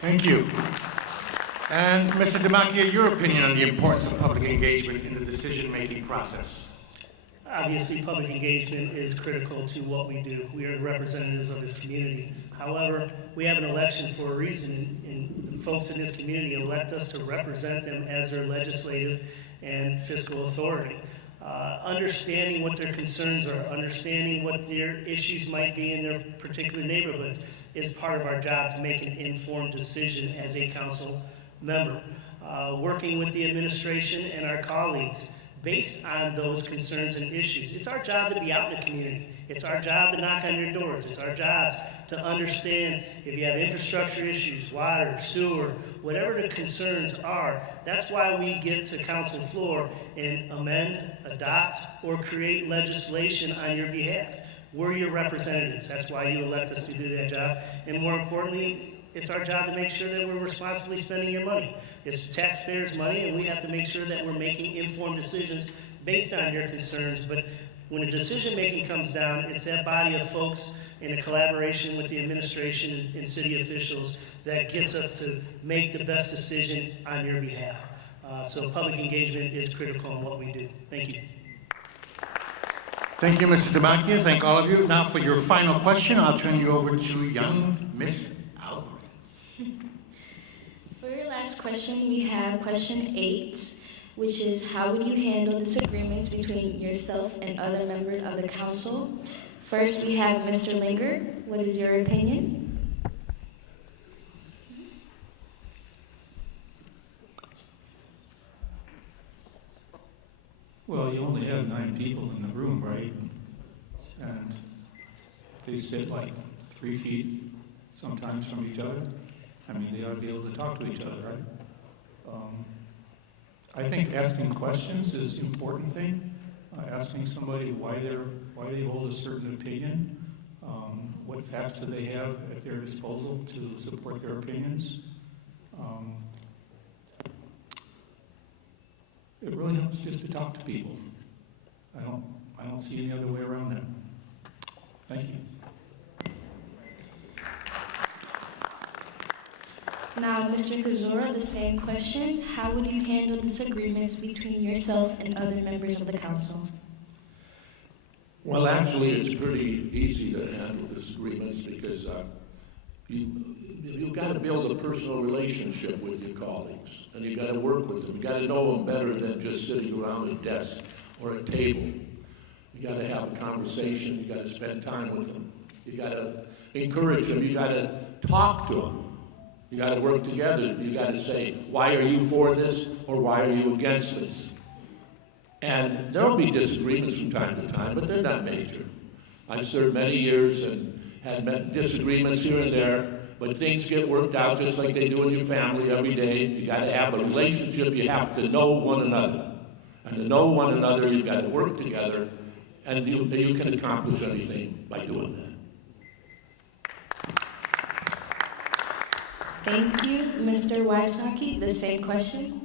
Thank you. And Mr. DeMacchia, your opinion on the importance of public engagement in the decision-making process? Obviously, public engagement is critical to what we do. We are representatives of this community. However, we have an election for a reason, and the folks in this community elect us to represent them as their legislative and fiscal authority. Understanding what their concerns are, understanding what their issues might be in their particular neighborhoods is part of our job to make an informed decision as a council member. Working with the administration and our colleagues based on those concerns and issues. It's our job to be out in the community. It's our job to knock on your doors. It's our job to understand if you have infrastructure issues, water, sewer, whatever the concerns are. That's why we get to council floor and amend, adopt, or create legislation on your behalf. We're your representatives. That's why you elect us to do that job. And more importantly, it's our job to make sure that we're responsibly spending your money. It's taxpayers' money, and we have to make sure that we're making informed decisions based on your concerns. But when the decision-making comes down, it's that body of folks in a collaboration with the administration and city officials that gets us to make the best decision on your behalf. So public engagement is critical in what we do. Thank you. Thank you, Mr. DeMacchia. Thank all of you. Now for your final question, I'll turn you over to young Miss Alvarez. For your last question, we have question 8, which is how would you handle disagreements between yourself and other members of the council? First, we have Mr. Linger. What is your opinion? Well, you only have 9 people in the room, right? And they sit like 3 feet sometimes from each other. I mean, they ought to be able to talk to each other, right? I think asking questions is an important thing. Asking somebody why they hold a certain opinion, what facts do they have at their disposal to support their opinions. It really helps just to talk to people. I don't see any other way around that. Thank you. Now, Mr. Kazura, the same question. How would you handle disagreements between yourself and other members of the council? Well, actually, it's pretty easy to handle disagreements because you've got to build a personal relationship with your colleagues, and you've got to work with them. You've got to know them better than just sitting around a desk or a table. You've got to have a conversation. You've got to spend time with them. You've got to encourage them. You've got to talk to them. You got to work together. You got to say, why are you for this or why are you against this? And there'll be disagreements from time to time, but they're not major. I've served many years and had disagreements here and there, but things get worked out just like they do in your family every day. You got to have a relationship. You have to know one another. And to know one another, you've got to work together, and you can accomplish anything by doing that. Thank you. Mr. Wysocki, the same question.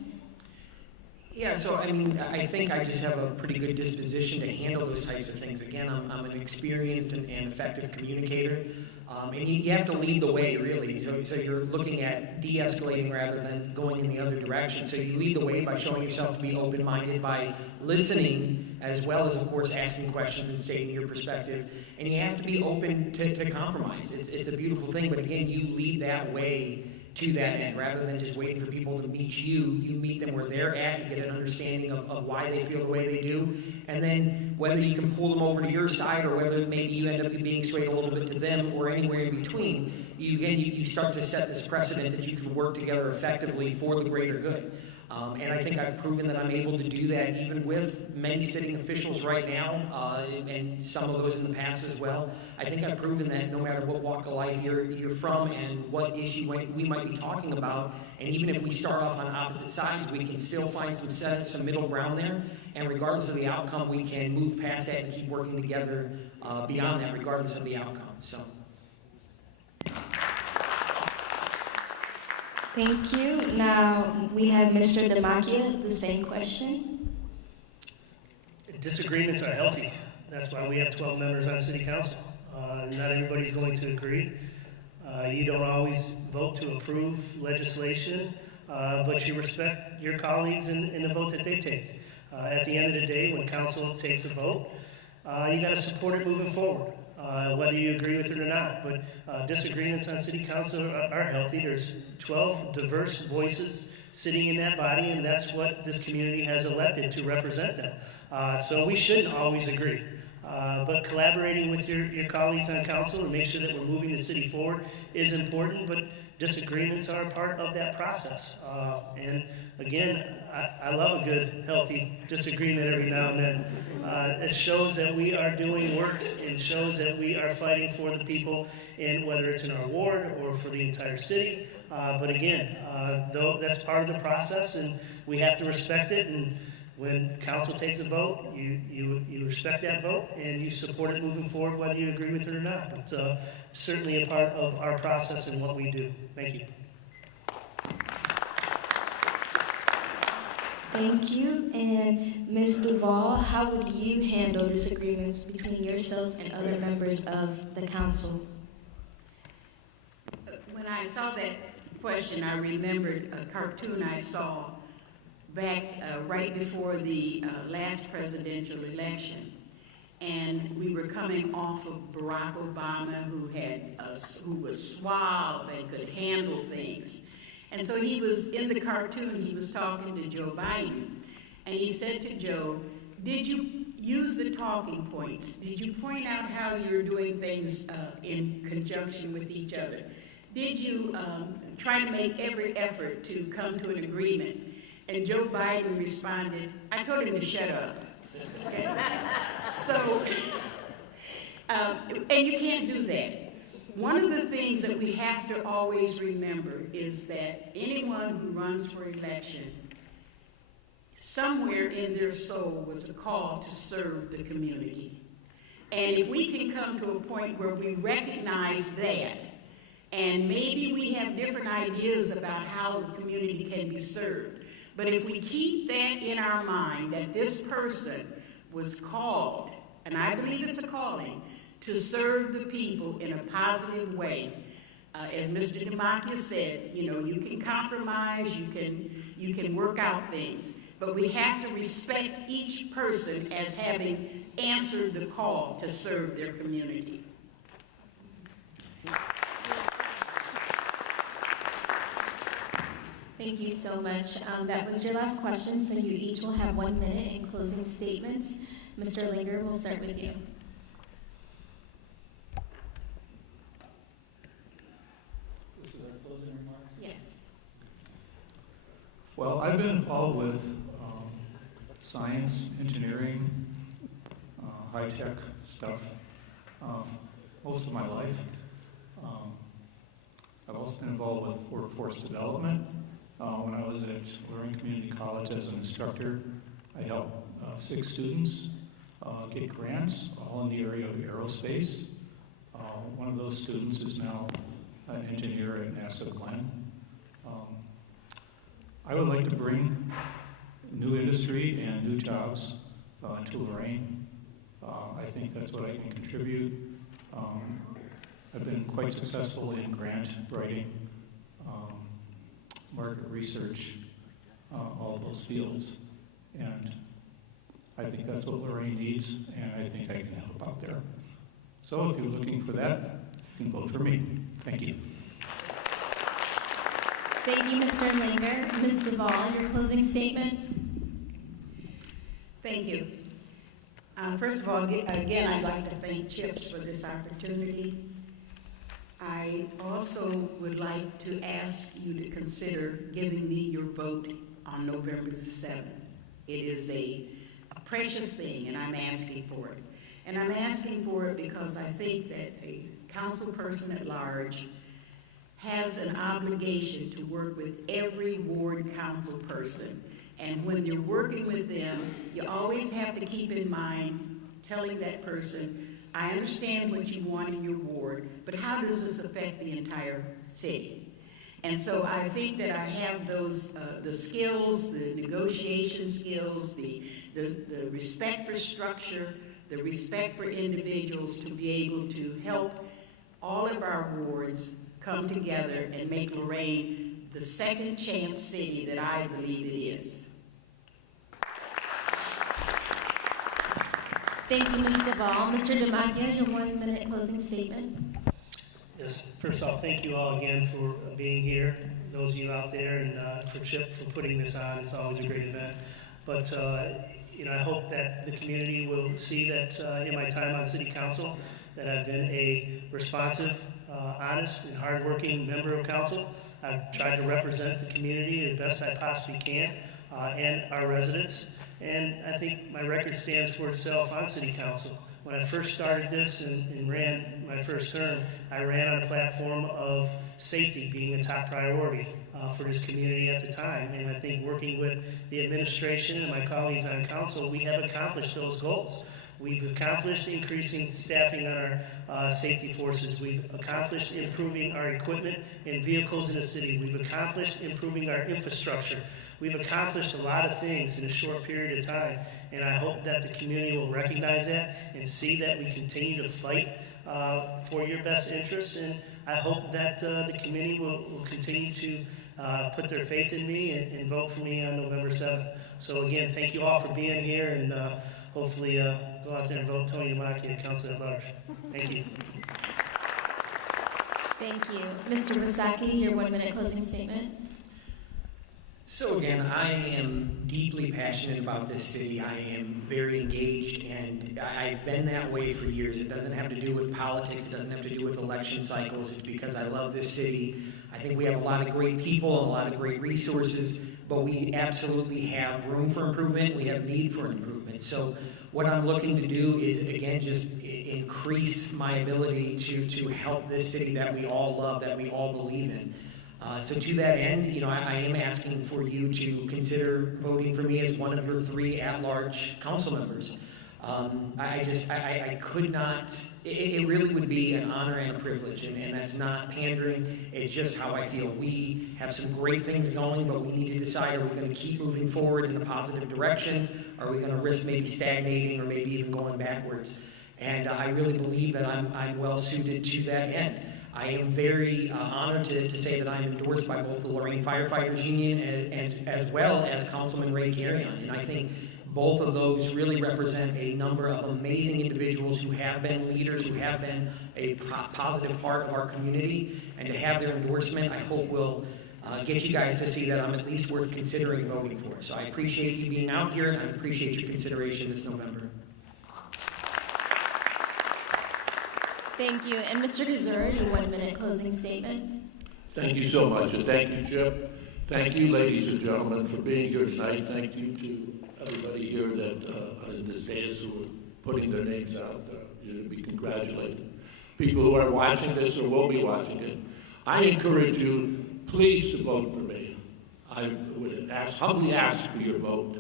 Yeah, so I mean, I think I just have a pretty good disposition to handle those types of things. Again, I'm an experienced and effective communicator, and you have to lead the way, really. So you're looking at de-escalating rather than going in the other direction. So you lead the way by showing yourself to be open-minded, by listening, as well as, of course, asking questions and stating your perspective. And you have to be open to compromise. It's a beautiful thing, but again, you lead that way to that end, rather than just waiting for people to meet you. You meet them where they're at, you get an understanding of why they feel the way they do, and then whether you can pull them over to your side or whether maybe you end up being swayed a little bit to them or anywhere in between, you start to set this precedent that you can work together effectively for the greater good. And I think I've proven that I'm able to do that even with many sitting officials right now, and some of those in the past as well. I think I've proven that no matter what walk of life you're from and what issue we might be talking about, and even if we start off on opposite sides, we can still find some middle ground there. And regardless of the outcome, we can move past that and keep working together beyond that, regardless of the outcome. So. Thank you. Now we have Mr. Demakia, the same question. Disagreements are healthy. That's why we have 12 members on City Council. Not everybody's going to agree. You don't always vote to approve legislation, but you respect your colleagues in the vote that they take. At the end of the day, when council takes a vote, you got to support it moving forward, whether you agree with it or not. But disagreements on City Council are healthy. There's 12 diverse voices sitting in that body, and that's what this community has elected to represent them. So we shouldn't always agree. But collaborating with your colleagues on council to make sure that we're moving the city forward is important, but disagreements are a part of that process. And again, I love a good, healthy disagreement every now and then. It shows that we are doing work and shows that we are fighting for the people, and whether it's in our ward or for the entire city. But again, though that's part of the process, and we have to respect it. And when council takes a vote, you respect that vote and you support it moving forward, whether you agree with it or not. But certainly a part of our process and what we do. Thank you. Thank you. And Ms. Duval, how would you handle disagreements between yourself and other members of the council? When I saw that question, I remembered a cartoon I saw back right before the last presidential election, and we were coming off of Barack Obama, who was suave and could handle things. And so he was, in the cartoon, he was talking to Joe Biden, and he said to Joe, did you use the talking points? Did you point out how you're doing things in conjunction with each other? Did you try to make every effort to come to an agreement? And Joe Biden responded, I told him to shut up. Okay? So, and you can't do that. One of the things that we have to always remember is that anyone who runs for election, somewhere in their soul was a call to serve the community. And if we can come to a point where we recognize that, and maybe we have different ideas about how the community can be served, but if we keep that in our mind, that this person was called, and I believe it's a calling, to serve the people in a positive way. As Mr. Demakia said, you can compromise, you can work out things, but we have to respect each person as having answered the call to serve their community. Thank you so much. That was your last question, so you each will have 1 minute in closing statements. Mr. Linger, we'll start with you. This is our closing remarks? Yes. Well, I've been involved with science, engineering, high-tech stuff most of my life. I've also been involved with workforce development. When I was at Lorain Community College as an instructor, I helped 6 students get grants, all in the area of aerospace. One of those students is now an engineer at NASA Glenn. I would like to bring new industry and new jobs to Lorain. I think that's what I can contribute. I've been quite successful in grant writing, market research, all of those fields. And I think that's what Lorain needs, and I think I can help out there. So if you're looking for that, you can vote for me. Thank you. Thank you, Mr. Linger. Ms. Duvall, your closing statement. Thank you. First of all, again, I'd like to thank CHIPS for this opportunity. I also would like to ask you to consider giving me your vote on November the 7th. It is a precious thing, and I'm asking for it. And I'm asking for it because I think that a council person at large has an obligation to work with every ward council person. And when you're working with them, you always have to keep in mind telling that person, I understand what you want in your ward, but how does this affect the entire city? And so I think that I have those, the skills, the negotiation skills, the respect for structure, the respect for individuals to be able to help all of our wards come together and make Lorain the second chance city that I believe it is. Thank you, Ms. Duvall. Mr. DiMaggio, your 1 minute closing statement. Yes, first off, thank you all again for being here. Those of you out there, and for Chip for putting this on. It's always a great event. But I hope that the community will see that in my time on City Council that I've been a responsive, honest, and hardworking member of council. I've tried to represent the community the best I possibly can, and our residents. And I think my record stands for itself on City Council. When I first started this and ran my first term, I ran on a platform of safety being a top priority for this community at the time. And I think working with the administration and my colleagues on council, we have accomplished those goals. We've accomplished increasing staffing on our safety forces. We've accomplished improving our equipment and vehicles in the city. We've accomplished improving our infrastructure. We've accomplished a lot of things in a short period of time, and I hope that the community will recognize that and see that we continue to fight for your best interests, and I hope that the community will continue to put their faith in me and vote for me on November 7th. So again, thank you all for being here, and hopefully go out there and vote Tony DiMaggio, Council at Large. Thank you. Thank you. Mr. Wasaki, your 1 minute closing statement. So again, I am deeply passionate about this city. I am very engaged, and I've been that way for years. It doesn't have to do with politics. It doesn't have to do with election cycles. It's because I love this city. I think we have a lot of great people and a lot of great resources, but we absolutely have room for improvement. We have need for improvement. So what I'm looking to do is, again, just increase my ability to help this city that we all love, that we all believe in. So to that end, I am asking for you to consider voting for me as one of your 3 at-large council members. I could not, it really would be an honor and a privilege, and that's not pandering, it's just how I feel. We have some great things going, but we need to decide, are we going to keep moving forward in a positive direction? Are we going to risk maybe stagnating or maybe even going backwards? And I really believe that I'm well suited to that end. I am very honored to say that I'm endorsed by both the Lorain Firefighters Union and as well as Councilman Ray Carrion. And I think both of those really represent a number of amazing individuals who have been leaders, who have been a positive part of our community. And to have their endorsement, I hope will get you guys to see that I'm at least worth considering voting for. So I appreciate you being out here, and I appreciate your consideration this November. Thank you. And Mr. Gazur, your 1 minute closing statement. Thank you so much, and thank you, Chip. Thank you, ladies and gentlemen, for being here tonight. Thank you to everybody here that in this dais who are putting their names out. You to be congratulated. People who are watching this or will be watching it, I encourage you, please, to vote for me. I would humbly ask for your vote.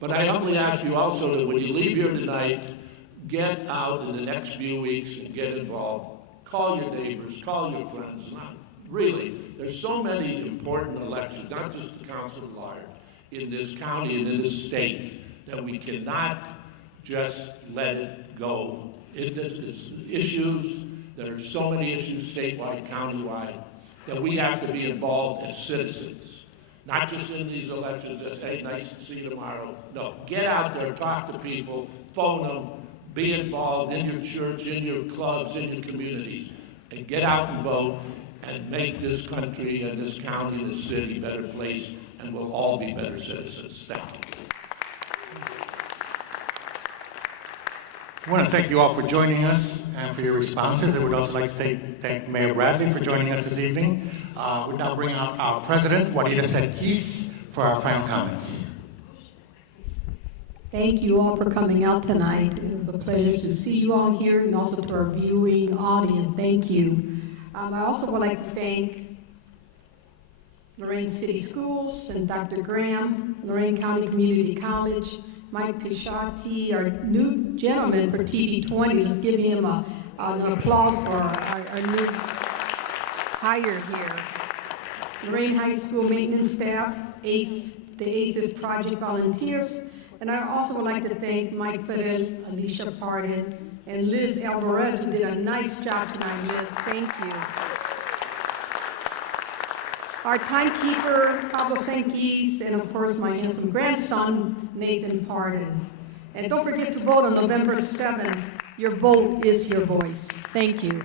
But I humbly ask you also that when you leave here tonight, get out in the next few weeks and get involved. Call your neighbors, call your friends. Really, there's so many important elections, not just the council at large, in this county and in this state, that we cannot just let it go. It's issues, there are so many issues statewide, countywide, that we have to be involved as citizens. Not just in these elections that say, nice to see you tomorrow. No, get out there, talk to people, phone them, be involved in your church, in your clubs, in your communities, and get out and vote and make this country and this county and this city a better place, and we'll all be better citizens. Thank you. I want to thank you all for joining us and for your responses. I would also like to thank Mayor Bradley for joining us this evening. We'll now bring out our president, Juanita Serquis, for our final comments. Thank you all for coming out tonight. It was a pleasure to see you all here and also to our viewing audience. Thank you. I also would like to thank Lorain City Schools and Dr. Graham, Lorain County Community College, Mike Pishotti, our new gentleman for TV20. Let's give him an applause for our new hire here. Lorain High School maintenance staff, the ACES project volunteers, and I also would like to thank Mike Fidel, Alicia Pardon, and Liz Alvarez, who did a nice job tonight. Liz, thank you. Our timekeeper, Pablo Sankis, and of course my handsome grandson, Nathan Pardon. And don't forget to vote on November 7th. Your vote is your voice. Thank you.